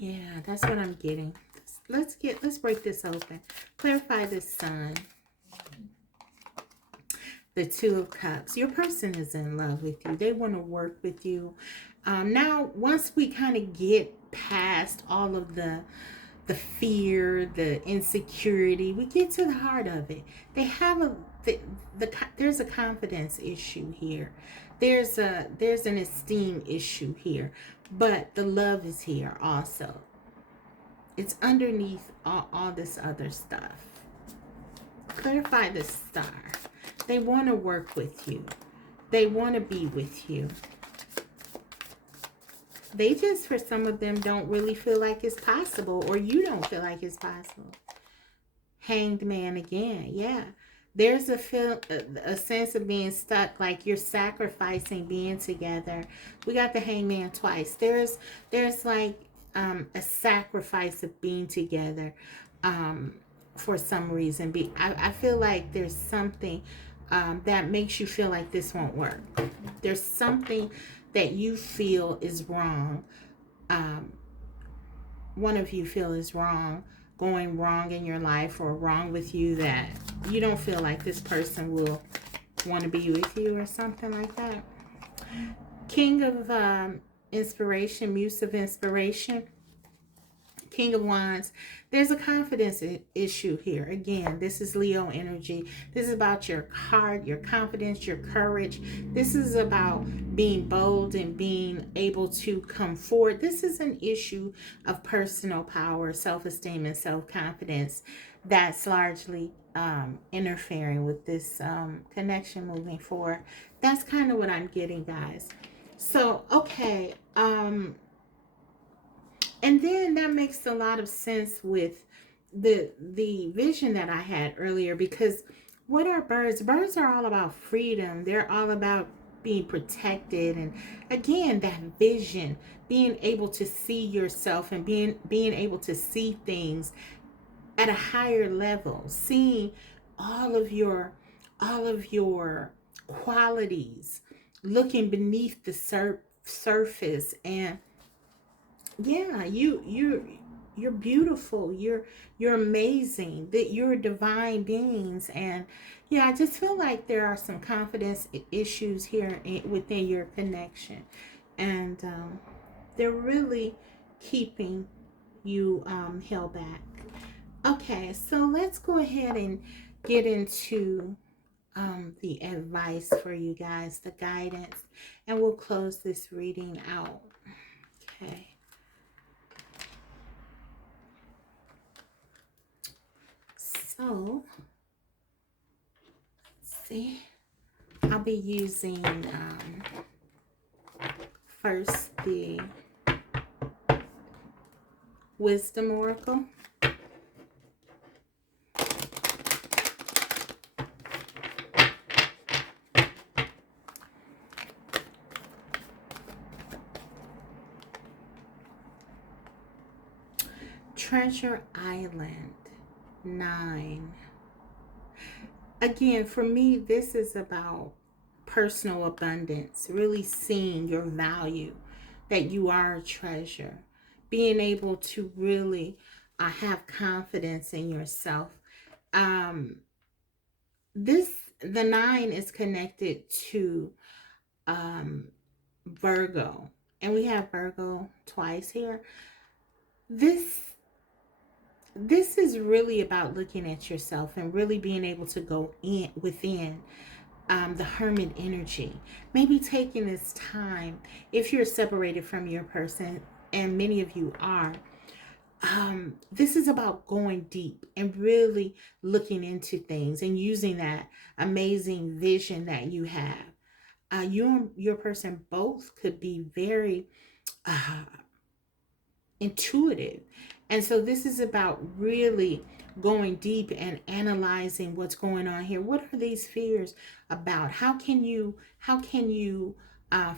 Yeah, that's what I'm getting. Let's break this open. Clarify this sun. The Two of Cups. Your person is in love with you. They want to work with you. Now, once we kind of get past all of the fear, the insecurity, we get to the heart of it. They have there's a confidence issue here. There's an esteem issue here, but the love is here also. It's underneath all this other stuff. Clarify the star. They want to work with you. They want to be with you. They just, for some of them, don't really feel like it's possible, or you don't feel like it's possible. Hanged Man again. Yeah. There's a sense of being stuck, like you're sacrificing being together. We got the Hanged Man twice. There's like a sacrifice of being together for some reason. I feel like there's something that makes you feel like this won't work. There's something that you feel is wrong. One of you feel is wrong, going wrong in your life, or wrong with you, that you don't feel like this person will want to be with you or something like that. King of inspiration, muse of inspiration. King of Wands. There's a confidence issue here. Again, this is Leo energy. This is about your heart, your confidence, your courage. This is about being bold and being able to come forward. This is an issue of personal power, self-esteem, and self-confidence that's largely interfering with this connection moving forward. That's kind of what I'm getting, guys. So, okay. And then that makes a lot of sense with the vision that I had earlier, because what are birds? Birds are all about freedom. They're all about being protected, and again, that vision, being able to see yourself and being able to see things at a higher level, seeing all of your qualities, looking beneath the surface. And yeah, you're beautiful, you're amazing, that you're divine beings. And yeah, I just feel like there are some confidence issues here within your connection, and they're really keeping you held back. Okay, so let's go ahead and get into the advice for you guys, the guidance, and we'll close this reading out. Okay. So, let's see. I'll be using first the Wisdom Oracle. Treasure Island 9. Again, for me, this is about personal abundance, really seeing your value, that you are a treasure, being able to really have confidence in yourself. The 9 is connected to Virgo, and we have Virgo twice here. This is really about looking at yourself and really being able to go in within the hermit energy. Maybe taking this time, if you're separated from your person, and many of you are, this is about going deep and really looking into things and using that amazing vision that you have. Your person both could be very intuitive. And so this is about really going deep and analyzing what's going on here. What are these fears about? How can you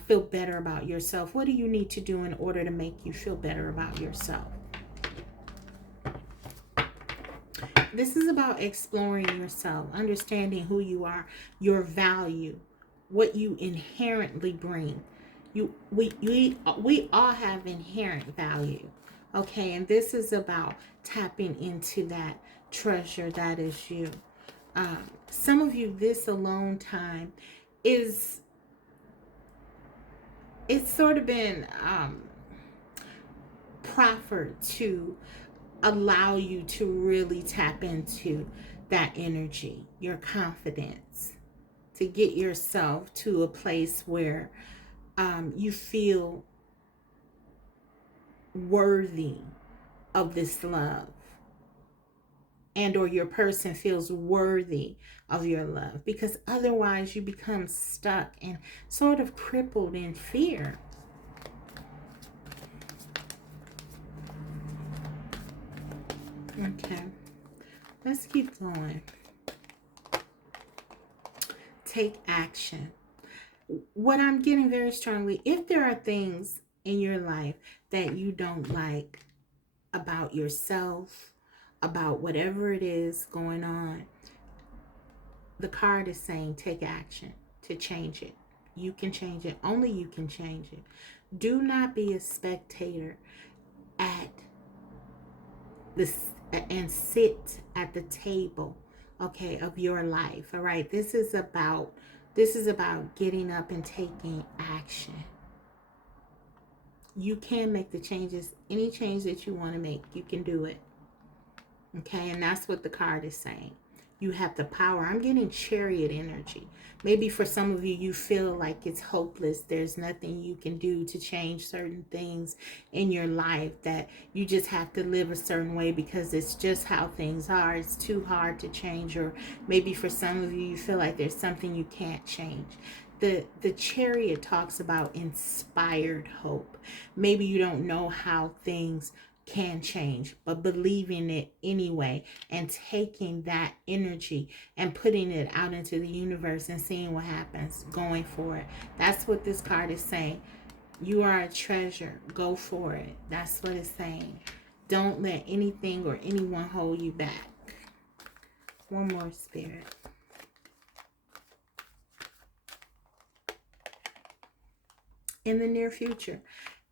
feel better about yourself? What do you need to do in order to make you feel better about yourself? This is about exploring yourself, understanding who you are, your value, what you inherently bring. We all have inherent value. Okay, and this is about tapping into that treasure that is you. Some of you, this alone time it's sort of been proffered to allow you to really tap into that energy, your confidence, to get yourself to a place where you feel worthy of this love, and or your person feels worthy of your love, because otherwise you become stuck and sort of crippled in fear. Okay, let's keep going. Take action. What I'm getting very strongly, if there are things in your life that you don't like about yourself, about whatever it is going on, the card is saying take action to change it. You can change it. Only you can change it. Do not be a spectator at this and sit at the table, okay, of your life. All right, this is about getting up and taking action. You can make the changes. Any change that you want to make, you can do it. Okay, and that's what the card is saying. You have the power. I'm getting chariot energy. Maybe for some of you, you feel like it's hopeless. There's nothing you can do to change certain things in your life, that you just have to live a certain way because it's just how things are. It's too hard to change. Or maybe for some of you, you feel like there's something you can't change. The chariot talks about inspired hope. Maybe you don't know how things can change, but believing it anyway and taking that energy and putting it out into the universe and seeing what happens, going for it. That's what this card is saying. You are a treasure. Go for it. That's what it's saying. Don't let anything or anyone hold you back. One more, Spirit. In the near future.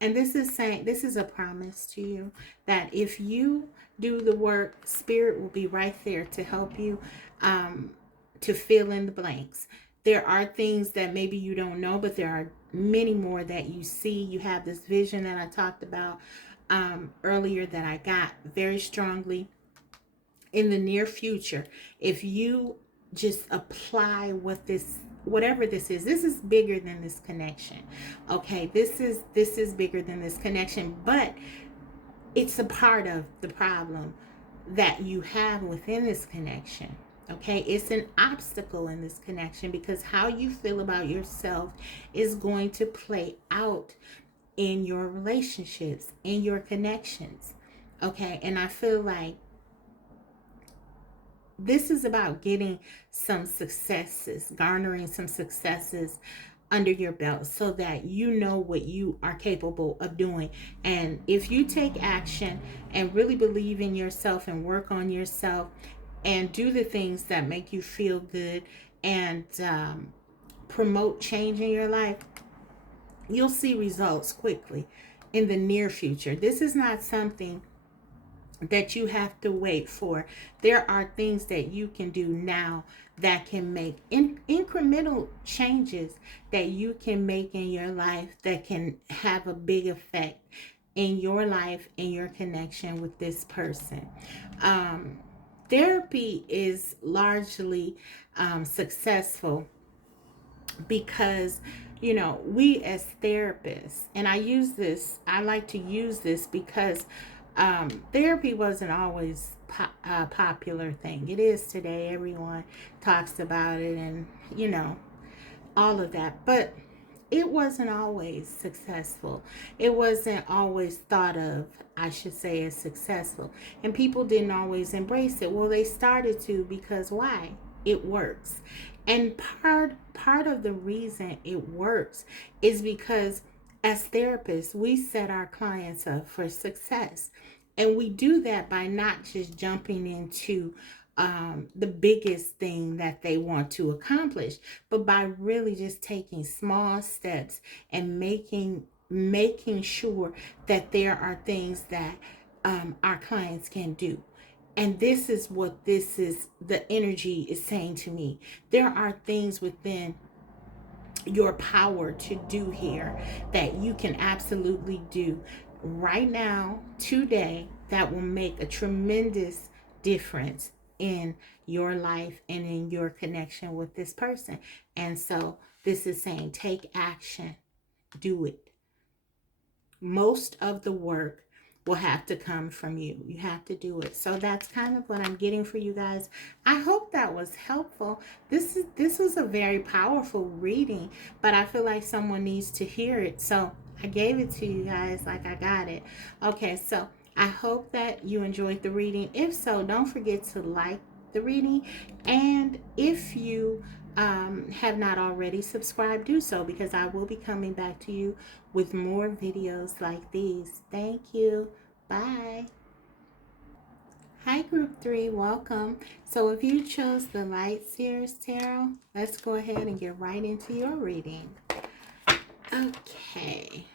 And this is saying, this is a promise to you that if you do the work, Spirit will be right there to help you to fill in the blanks. There are things that maybe you don't know, but there are many more that you see. You have this vision that I talked about earlier that I got very strongly. In the near future, if you just apply whatever this is bigger than this connection. Okay, this is bigger than this connection, but it's a part of the problem that you have within this connection. Okay, it's an obstacle in this connection because how you feel about yourself is going to play out in your relationships, in your connections. Okay, and I feel like this is about getting some successes, garnering some successes under your belt so that you know what you are capable of doing. And if you take action and really believe in yourself and work on yourself and do the things that make you feel good and promote change in your life, you'll see results quickly in the near future. This is not something that you have to wait for. There are things that you can do now that can make incremental changes that you can make in your life that can have a big effect in your life, in your connection with this person. Therapy is largely successful because we as therapists, and I like to use this because therapy wasn't always a popular thing. It is today. Everyone talks about it and all of that, but it wasn't always successful. It wasn't always thought of, I should say, as successful, and people didn't always embrace it. Well, they started to, because why? It works. And part of the reason it works is because as therapists, we set our clients up for success. And we do that by not just jumping into the biggest thing that they want to accomplish, but by really just taking small steps and making sure that there are things that our clients can do. And this is what the energy is saying to me. There are things within your power to do here that you can absolutely do right now, today, that will make a tremendous difference in your life and in your connection with this person. And so this is saying, take action, do it. Most of the work will have to come from you. You have to do it. So that's kind of what I'm getting for you guys. I hope that was helpful. This was a very powerful reading, but I feel like someone needs to hear it. So I gave it to you guys like I got it. Okay, so I hope that you enjoyed the reading. If so, don't forget to like the reading. And if you have not already subscribed, do so, because I will be coming back to you with more videos like these. Thank you. Bye. Hi, Group 3. Welcome. So if you chose the Light Seers Tarot, let's go ahead and get right into your reading. Okay.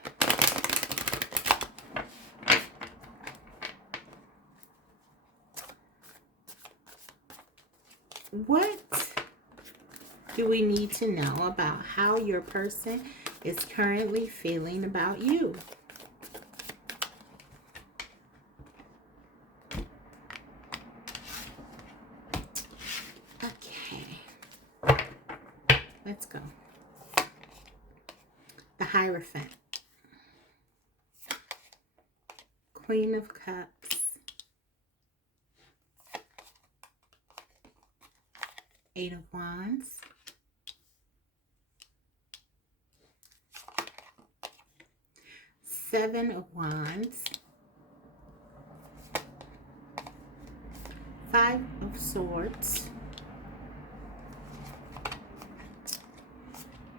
What do we need to know about how your person is currently feeling about you? Let's go. The Hierophant. Queen of Cups. Eight of Wands. Seven of Wands. Five of Swords.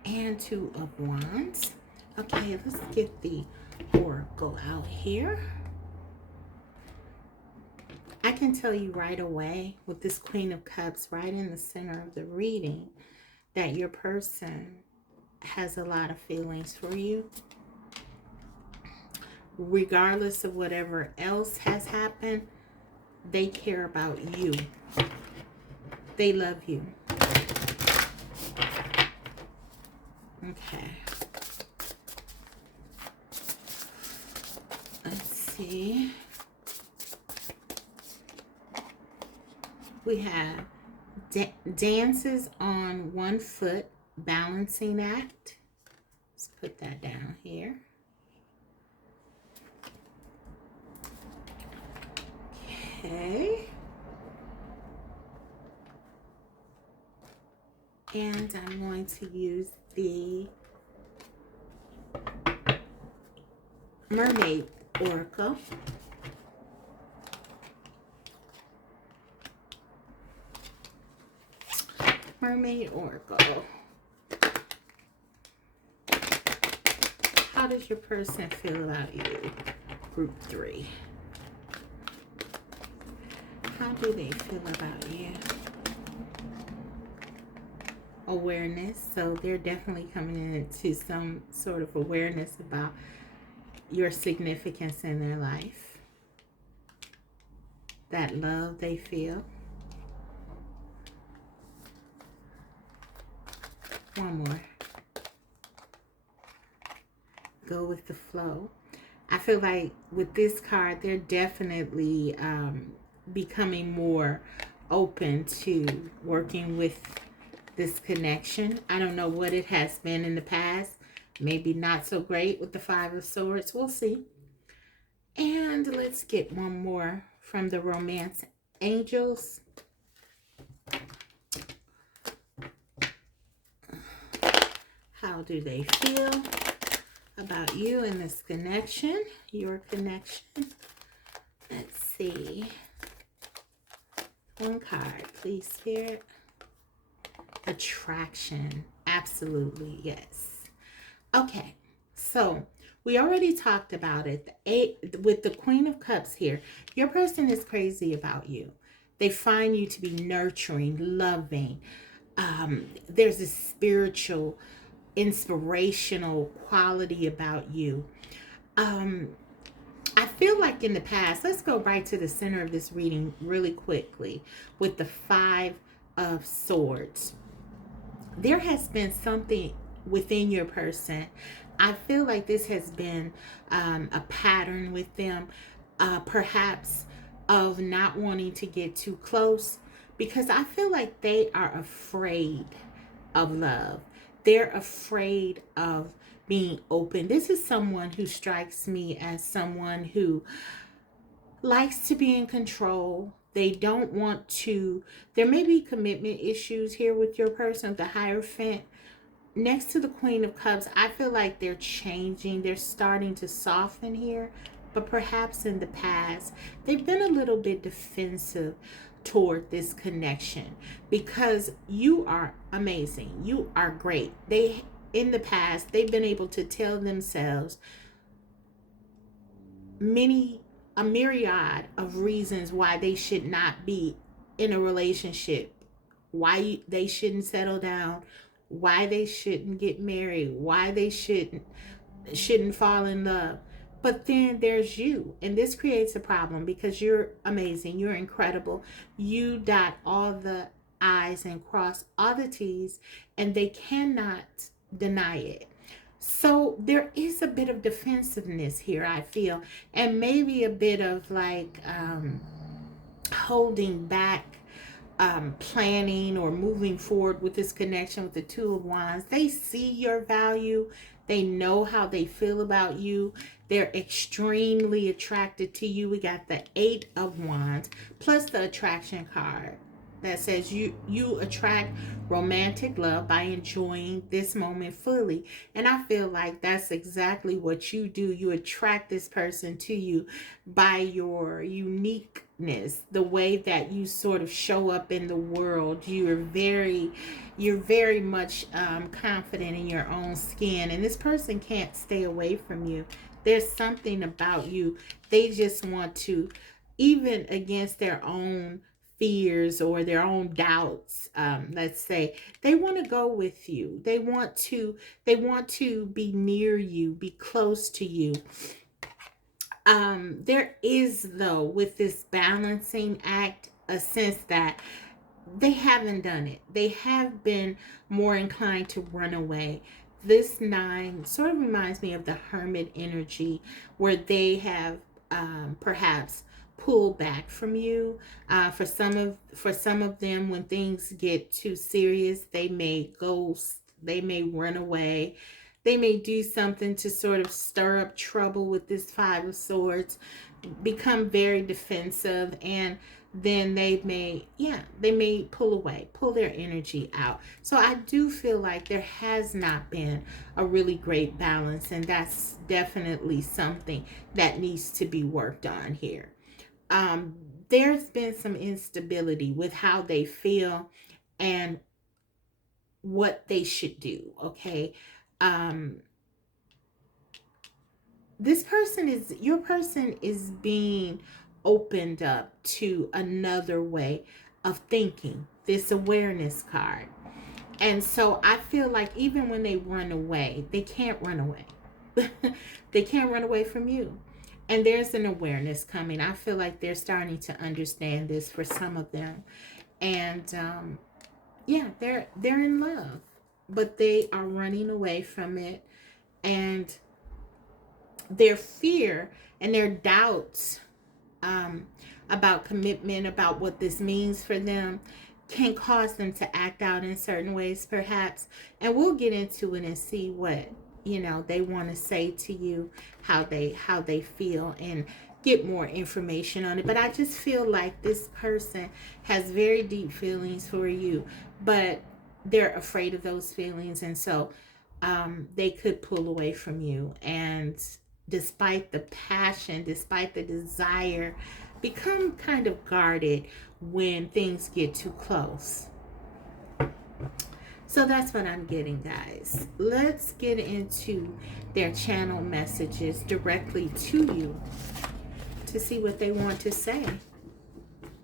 And Two of Wands. Okay, let's get the oracle out here. I can tell you right away with this Queen of Cups right in the center of the reading that your person has a lot of feelings for you. Regardless of whatever else has happened, they care about you. They love you. Okay. Let's see. We have dances on one foot, balancing act. Let's put that down here. Okay. And I'm going to use the Mermaid Oracle. Mermaid Oracle. How does your person feel about you? Group 3. How do they feel about you? Awareness. So they're definitely coming into some sort of awareness about your significance in their life. That love they feel. One more. Go with the flow. I feel like with this card, they're definitely becoming more open to working with this connection. I don't know what it has been in the past. Maybe not so great with the Five of Swords. We'll see. And let's get one more from the Romance Angels. How do they feel about you in this connection? Your connection. Let's see. One card, please, Spirit. Attraction. Absolutely, yes. Okay, so we already talked about it. With the Queen of Cups here, your person is crazy about you. They find you to be nurturing, loving. There's a spiritual, inspirational quality about you. I feel like in the past, let's go right to the center of this reading really quickly with the Five of Swords. There has been something within your person. I feel like this has been a pattern with them, perhaps of not wanting to get too close, because I feel like they are afraid of love. They're afraid of being open. This is someone who strikes me as someone who likes to be in control. They don't want to, there may be commitment issues here with your person, the Hierophant. Next to the Queen of Cups, I feel like they're changing. They're starting to soften here. But perhaps in the past, they've been a little bit defensive toward this connection because you are amazing. You are great. In the past, they've been able to tell themselves a myriad of reasons why they should not be in a relationship, why they shouldn't settle down, why they shouldn't get married, why they shouldn't fall in love. But then there's you, and this creates a problem because you're amazing, you're incredible. You dot all the I's and cross all the T's, and they cannot deny it. So there is a bit of defensiveness here, I feel, and maybe a bit of like holding back planning or moving forward with this connection with the Two of Wands. They see your value. They know how they feel about you. They're extremely attracted to you. We got the Eight of Wands plus the attraction card that says you attract romantic love by enjoying this moment fully. And I feel like that's exactly what you do. You attract this person to you by your uniqueness, the way that you sort of show up in the world. You're very much confident in your own skin, and this person can't stay away from you. There's something about you. They just want to, even against their own fears or their own doubts, let's say, they want to go with you. They want to be near you, be close to you. There is, though, with this balancing act, a sense that they haven't done it. They have been more inclined to run away. This nine sort of reminds me of the hermit energy, where they have perhaps pulled back from you. For some of them, when things get too serious, they may ghost. They may run away. They may do something to sort of stir up trouble with this Five of Swords, become very defensive, and then they may pull away, pull their energy out. So I do feel like there has not been a really great balance, and that's definitely something that needs to be worked on here. There's been some instability with how they feel and what they should do. Okay. um your person is being opened up to another way of thinking, this awareness card. And so I feel like even when they run away, they can't run away. They can't run away from you. And there's an awareness coming. I feel like they're starting to understand this for some of them. And yeah, they're in love, but they are running away from it. And their fear and their doubts um, about commitment, about what this means for them, can cause them to act out in certain ways, perhaps. And we'll get into it and see what they want to say to you, how they feel, and get more information on it. But I just feel like this person has very deep feelings for you, but they're afraid of those feelings, and so they could pull away from you. And despite the passion, despite the desire, become kind of guarded when things get too close. So that's what I'm getting, guys. Let's get into their channel messages directly to you to see what they want to say.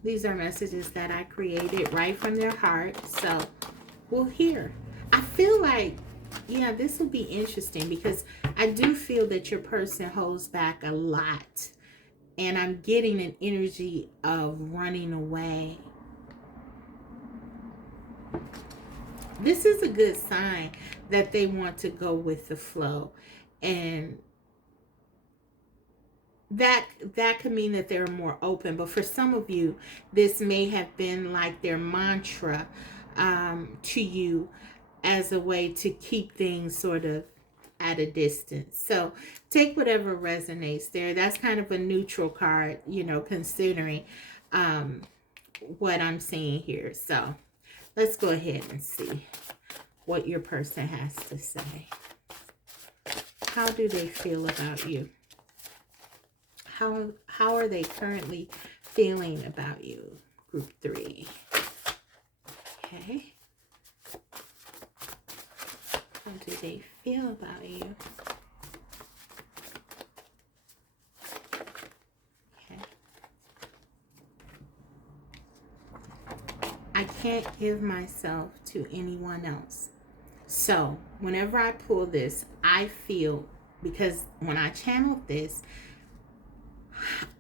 These are messages that I created right from their heart, so we'll hear. I feel like, yeah, this will be interesting because I do feel that your person holds back a lot. And I'm getting an energy of running away. This is a good sign that they want to go with the flow. And that could mean that they're more open. But for some of you, this may have been like their mantra to you, as a way to keep things sort of at a distance. So take whatever resonates there. That's kind of a neutral card, considering what I'm seeing here. So let's go ahead and see what your person has to say. How do they feel about you? How are they currently feeling about you? Group 3. Okay. How do they feel about you? Okay. I can't give myself to anyone else. So whenever I pull this, I feel, because when I channeled this,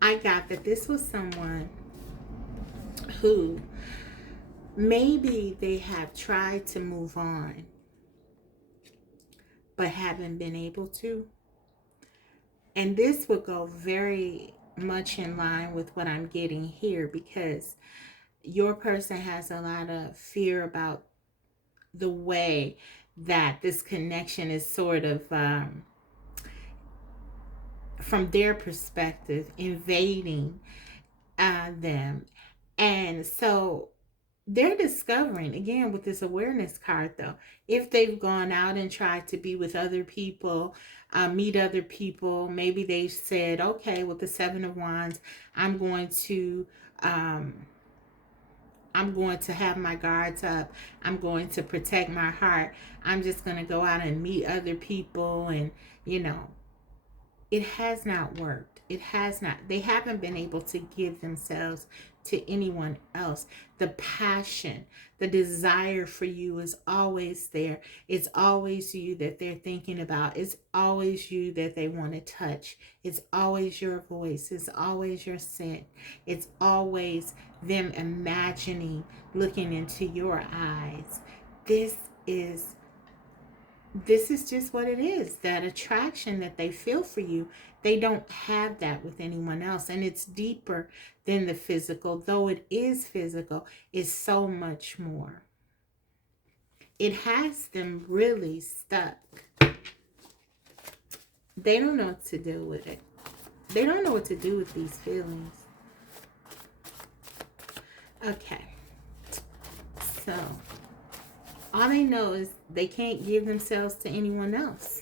I got that this was someone who maybe they have tried to move on, but haven't been able to. And this would go very much in line with what I'm getting here, because your person has a lot of fear about the way that this connection is sort of, from their perspective, invading them. And so they're discovering, again, with this awareness card, though, if they've gone out and tried to be with other people, meet other people, maybe they said, okay, with the Seven of Wands, I'm going to um, have my guards up. I'm going to protect my heart. I'm just going to go out and meet other people. And, you know, it has not worked. It has not. They haven't been able to give themselves to anyone else. The passion, the desire for you is always there. It's always you that they're thinking about. It's always you that they want to touch. It's always your voice. It's always your scent. It's always them imagining, looking into your eyes. This is just what it is. That attraction that they feel for you, they don't have that with anyone else. And it's deeper than the physical. Though it is physical, it's so much more. It has them really stuck. They don't know what to do with it. They don't know what to do with these feelings. Okay. So all they know is they can't give themselves to anyone else.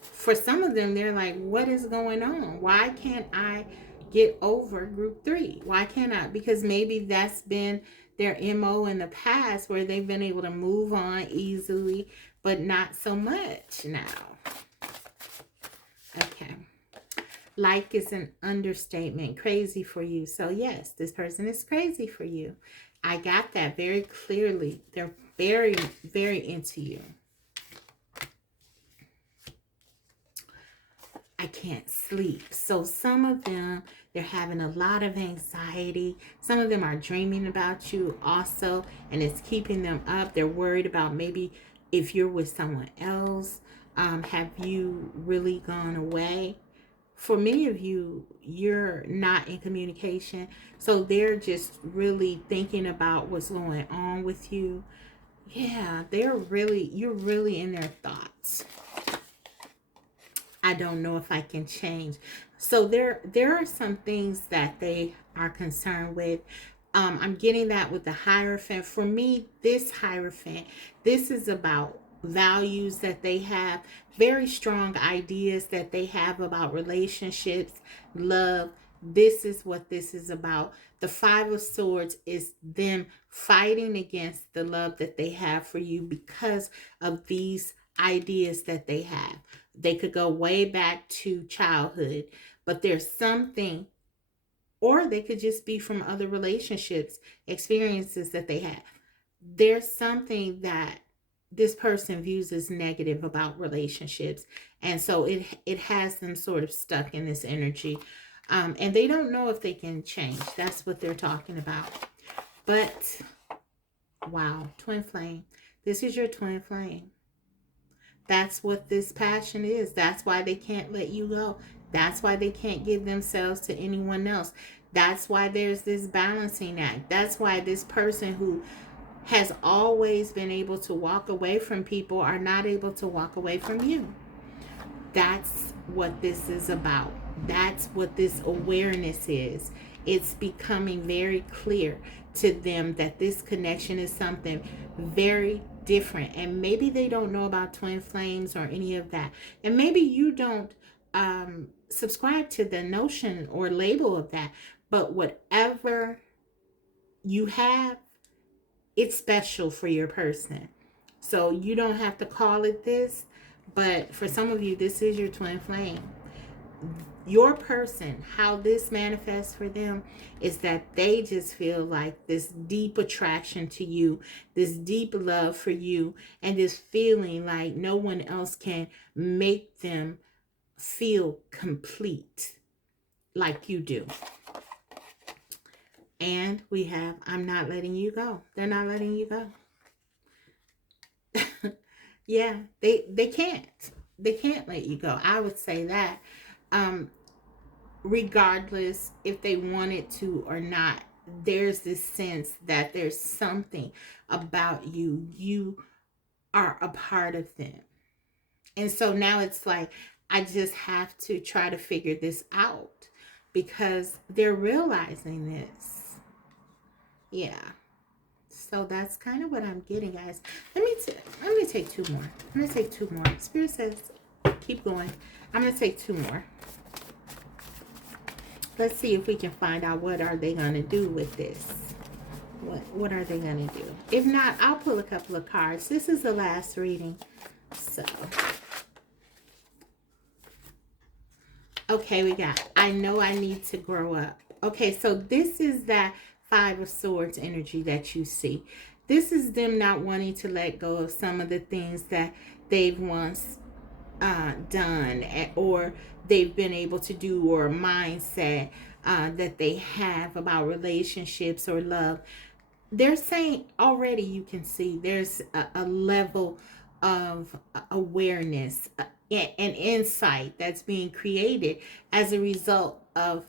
For some of them, they're like, what is going on? Why can't I get over group 3? Why can't I? Because maybe that's been their MO in the past, where they've been able to move on easily, but not so much now. Okay. Like is an understatement. Crazy for you. So yes, this person is crazy for you. I got that very clearly. They're very, very into you. I can't sleep. So some of them, they're having a lot of anxiety. Some of them are dreaming about you also, and it's keeping them up. They're worried about maybe if you're with someone else. Have you really gone away? For many of you, you're not in communication. So they're just really thinking about what's going on with you. Yeah, you're really in their thoughts. I don't know if I can change. So there are some things that they are concerned with. I'm getting that with the Hierophant. For me, this Hierophant, this is about values that they have, very strong ideas that they have about relationships, love. This is what this is about. The Five of Swords is them fighting against the love that they have for you because of these ideas that they have. They could go way back to childhood, but there's something, or they could just be from other relationships, experiences that they have. There's something that this person views as negative about relationships, and so it has them sort of stuck in this energy, and they don't know if they can change. That's what they're talking about. But wow, twin flame, this is your twin flame. That's what this passion is. That's why they can't let you go. That's why they can't give themselves to anyone else. That's why there's this balancing act. That's why this person who has always been able to walk away from people are not able to walk away from you. That's what this is about. That's what this awareness is. It's becoming very clear to them that this connection is something very different. And maybe they don't know about twin flames or any of that. And maybe you don't subscribe to the notion or label of that. But whatever you have, it's special for your person. So you don't have to call it this. But for some of you, this is your twin flame. Your person, how this manifests for them is that they just feel like this deep attraction to you, this deep love for you, and this feeling like no one else can make them feel complete like you do. And we have, I'm not letting you go. They're not letting you go. Yeah, they can't. They can't let you go. I would say that. Regardless if they wanted to or not, there's this sense that there's something about you. You are a part of them. And so now it's like, I just have to try to figure this out because they're realizing this. Yeah. So that's kind of what I'm getting, guys. I'm gonna take two more. I'm gonna take two more. Spirit says, keep going. I'm gonna take two more. Let's see if we can find out what are they gonna do with this. What are they gonna do? If not, I'll pull a couple of cards. This is the last reading. So, okay, we got, I know I need to grow up. Okay, so this is that Five of Swords energy that you see. This is them not wanting to let go of some of the things that they've once done, or they've been able to do, or a mindset that they have about relationships or love. They're saying already, you can see there's a level of awareness and insight that's being created as a result of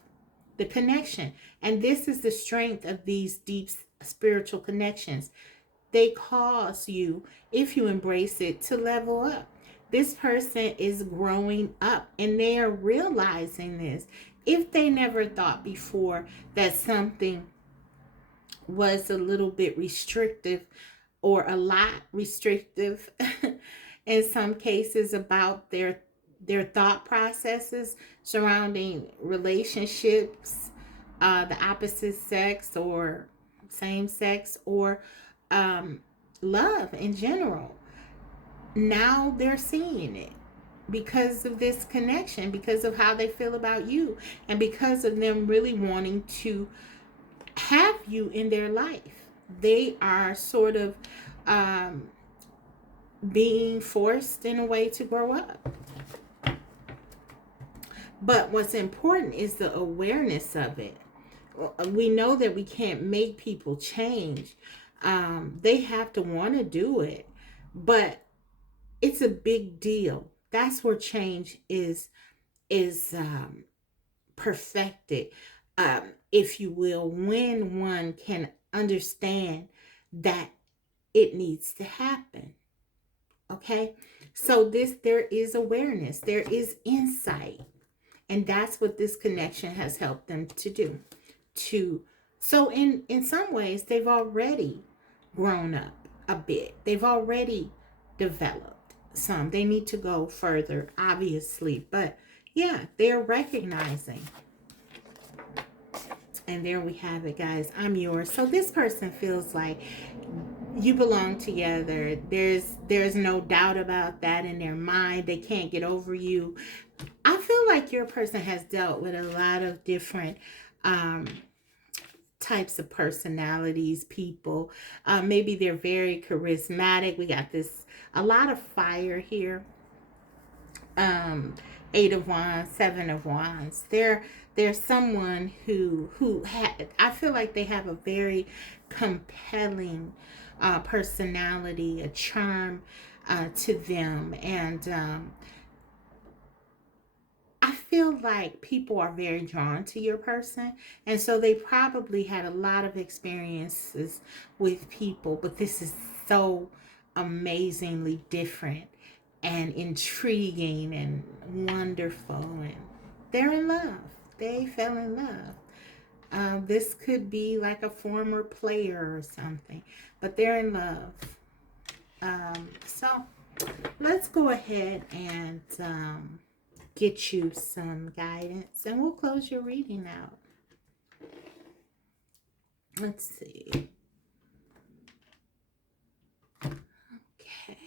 the connection. And this is the strength of these deep spiritual connections. They cause you, if you embrace it, to level up. This person is growing up and they are realizing this. If they never thought before that something was a little bit restrictive or a lot restrictive in some cases about their thought processes surrounding relationships, the opposite sex or same sex, or love in general. Now they're seeing it because of this connection, because of how they feel about you, and because of them really wanting to have you in their life. They are sort of being forced in a way to grow up. But what's important is the awareness of it. We know that we can't make people change. They have to want to do it. But it's a big deal. That's where change is perfected, if you will, when one can understand that it needs to happen. Okay, so there is awareness, there is insight, and that's what this connection has helped them to do. So in some ways, they've already grown up a bit. They've already developed some. They need to go further, obviously, but yeah, they're recognizing. And there we have it, guys. I'm yours. So this person feels like you belong together. There's no doubt about that in their mind. They can't get over you. I feel like your person has dealt with a lot of different types of personalities, people. Maybe they're very charismatic. We got a lot of fire here. 8 of Wands, 7 of Wands. There's someone who I feel like they have a very compelling personality, a charm to them, and I feel like people are very drawn to your person, and so they probably had a lot of experiences with people, but this is so amazingly different and intriguing and wonderful, and they're in love. They fell in love. This could be like a former player or something, but they're in love. So let's go ahead and get you some guidance, and we'll close your reading out. Let's see. Okay.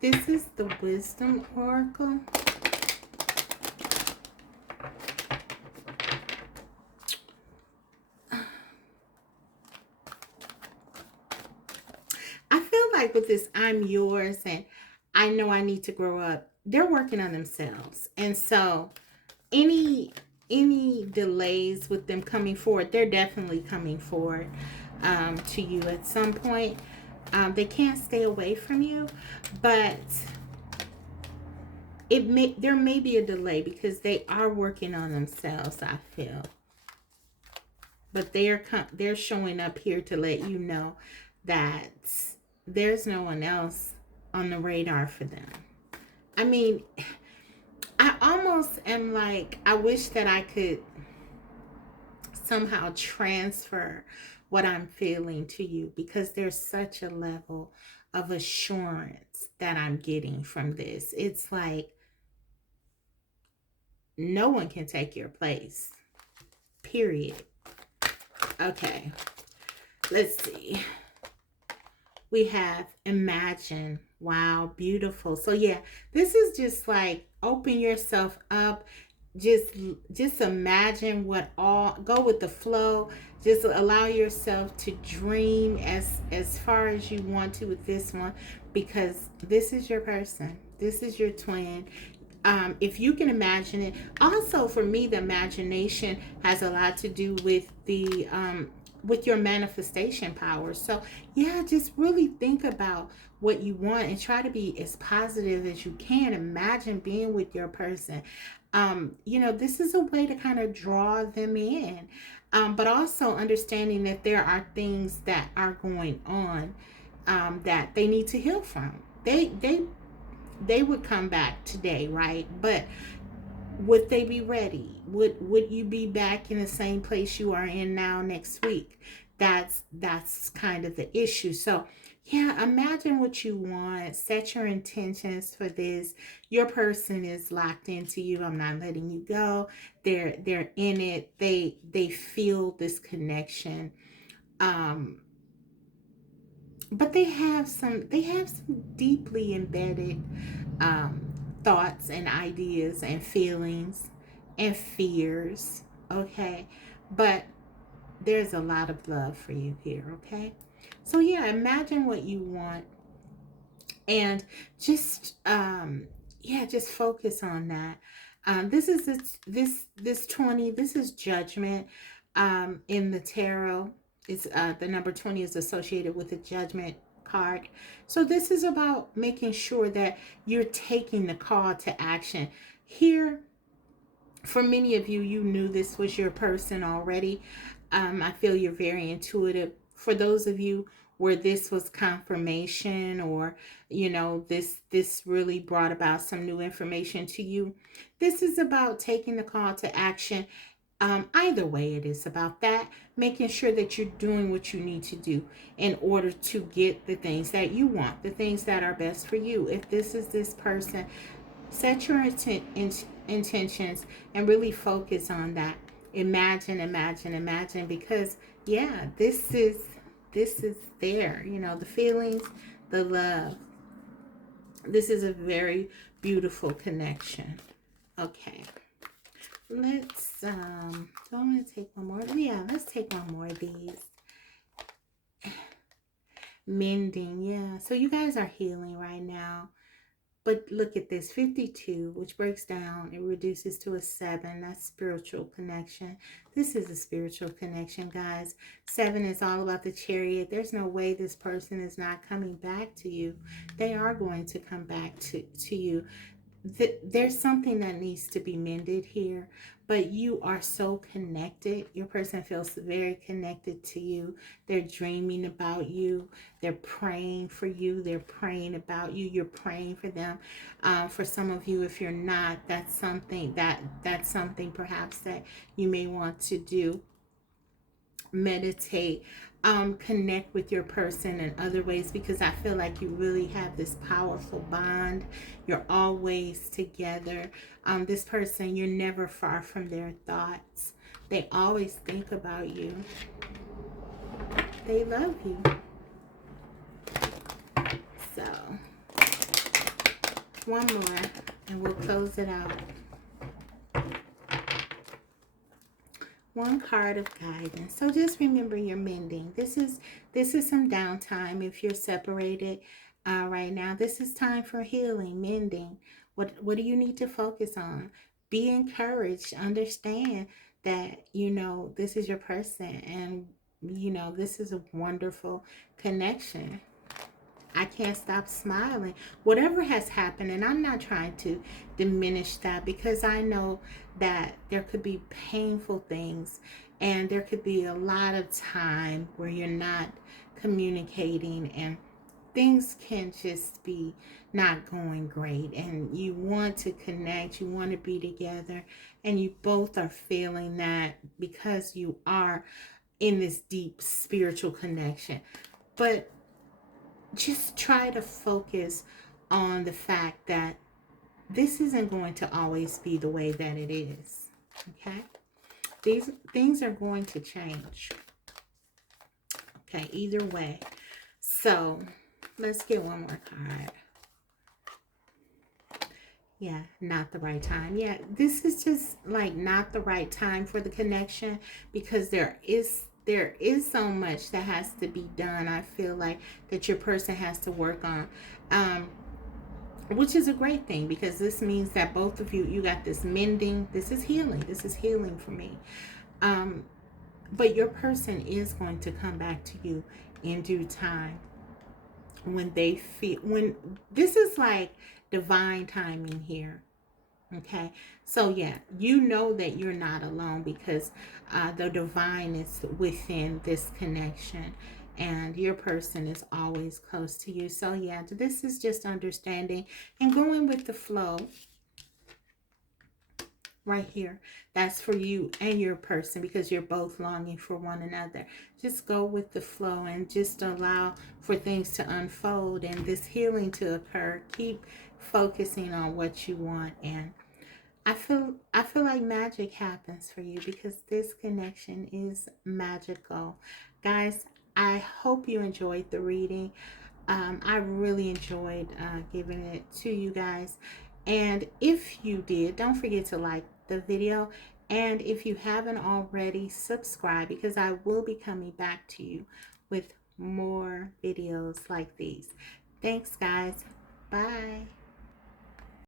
This is the Wisdom Oracle. I feel like with this, I'm yours, and I know I need to grow up. They're working on themselves. And so any delays with them coming forward, they're definitely coming forward to you at some point. They can't stay away from you, but there may be a delay because they are working on themselves, I feel. But they're showing up here to let you know that there's no one else on the radar for them. I mean, I almost am like, I wish that I could somehow transfer what I'm feeling to you, because there's such a level of assurance that I'm getting from this. It's like no one can take your place. Period. Okay. Let's see. We have imagine. Wow, beautiful. So yeah, this is just like open yourself up. just just imagine what all, go with the flow. Just allow yourself to dream as far as you want to with this one, because this is your person, this is your twin. If you can imagine it. Also, for me, the imagination has a lot to do with your manifestation power. So yeah, just really think about what you want and try to be as positive as you can. Imagine being with your person. This is a way to kind of draw them in, but also understanding that there are things that are going on, that they need to heal from. They would come back today, right? But would they be ready? Would you be back in the same place you are in now next week? That's kind of the issue. So yeah, imagine what you want, set your intentions for this. Your person is locked into you. I'm not letting you go. They're in it. They feel this connection. But they have some deeply embedded thoughts and ideas and feelings and fears. Okay, but there's a lot of love for you here. Okay, so yeah, imagine what you want, and just focus on that. This 20, this is judgment. In the tarot, it's the number 20 is associated with the judgment card. So this is about making sure that you're taking the call to action here. For many of you, you knew this was your person already. I feel you're very intuitive. For those of you where this was confirmation, or this really brought about some new information to you, this is about taking the call to action. Either way, it is about that, making sure that you're doing what you need to do in order to get the things that you want, the things that are best for you. If this is this person, set your intentions and really focus on that. Imagine, because yeah, this is there. The feelings, the love. This is a very beautiful connection. Okay. Let's I'm gonna take one more. Yeah, let's take one more of these. Mending, yeah. So you guys are healing right now. But look at this, 52, which breaks down, it reduces to a 7. That's spiritual connection. This is a spiritual connection, guys. 7 is all about the Chariot. There's no way this person is not coming back to you. They are going to come back to you. There's something that needs to be mended here, but you are so connected. Your person feels very connected to you. They're dreaming about you. They're praying for you. They're praying about you. You're praying for them. For some of you, if you're not, that's something perhaps that you may want to do. Meditate, connect with your person in other ways, because I feel like you really have this powerful bond. You're always together. This person, you're never far from their thoughts. They always think about you. They love you. So one more and we'll close it out. One card of guidance. So just remember, you're mending. This is some downtime if you're separated right now. This is time for healing, mending. What do you need to focus on? Be encouraged. Understand that this is your person, and this is a wonderful connection. I can't stop smiling. Whatever has happened, and I'm not trying to diminish that, because I know that there could be painful things and there could be a lot of time where you're not communicating, and things can just be not going great, and you want to connect, you want to be together, and you both are feeling that because you are in this deep spiritual connection. But just try to focus on the fact that this isn't going to always be the way that it is. Okay? These things are going to change. Okay, either way. So let's get one more card. Yeah, not the right time. Yeah, this is just like not the right time for the connection, because there is so much that has to be done. I feel like that your person has to work on, which is a great thing, because this means that both of you got this mending. This is healing. This is healing for me. But your person is going to come back to you in due time, when they feel, when this is like divine timing here. Okay, so yeah, you know that you're not alone, because the divine is within this connection, and your person is always close to you. So yeah, this is just understanding and going with the flow right here. That's for you and your person, because you're both longing for one another. Just go with the flow and just allow for things to unfold and this healing to occur. Keep focusing on what you want, and I feel like magic happens for you, because this connection is magical. Guys, I hope you enjoyed the reading. I really enjoyed giving it to you guys. And if you did, don't forget to like the video. And if you haven't already, subscribe, because I will be coming back to you with more videos like these. Thanks, guys. Bye.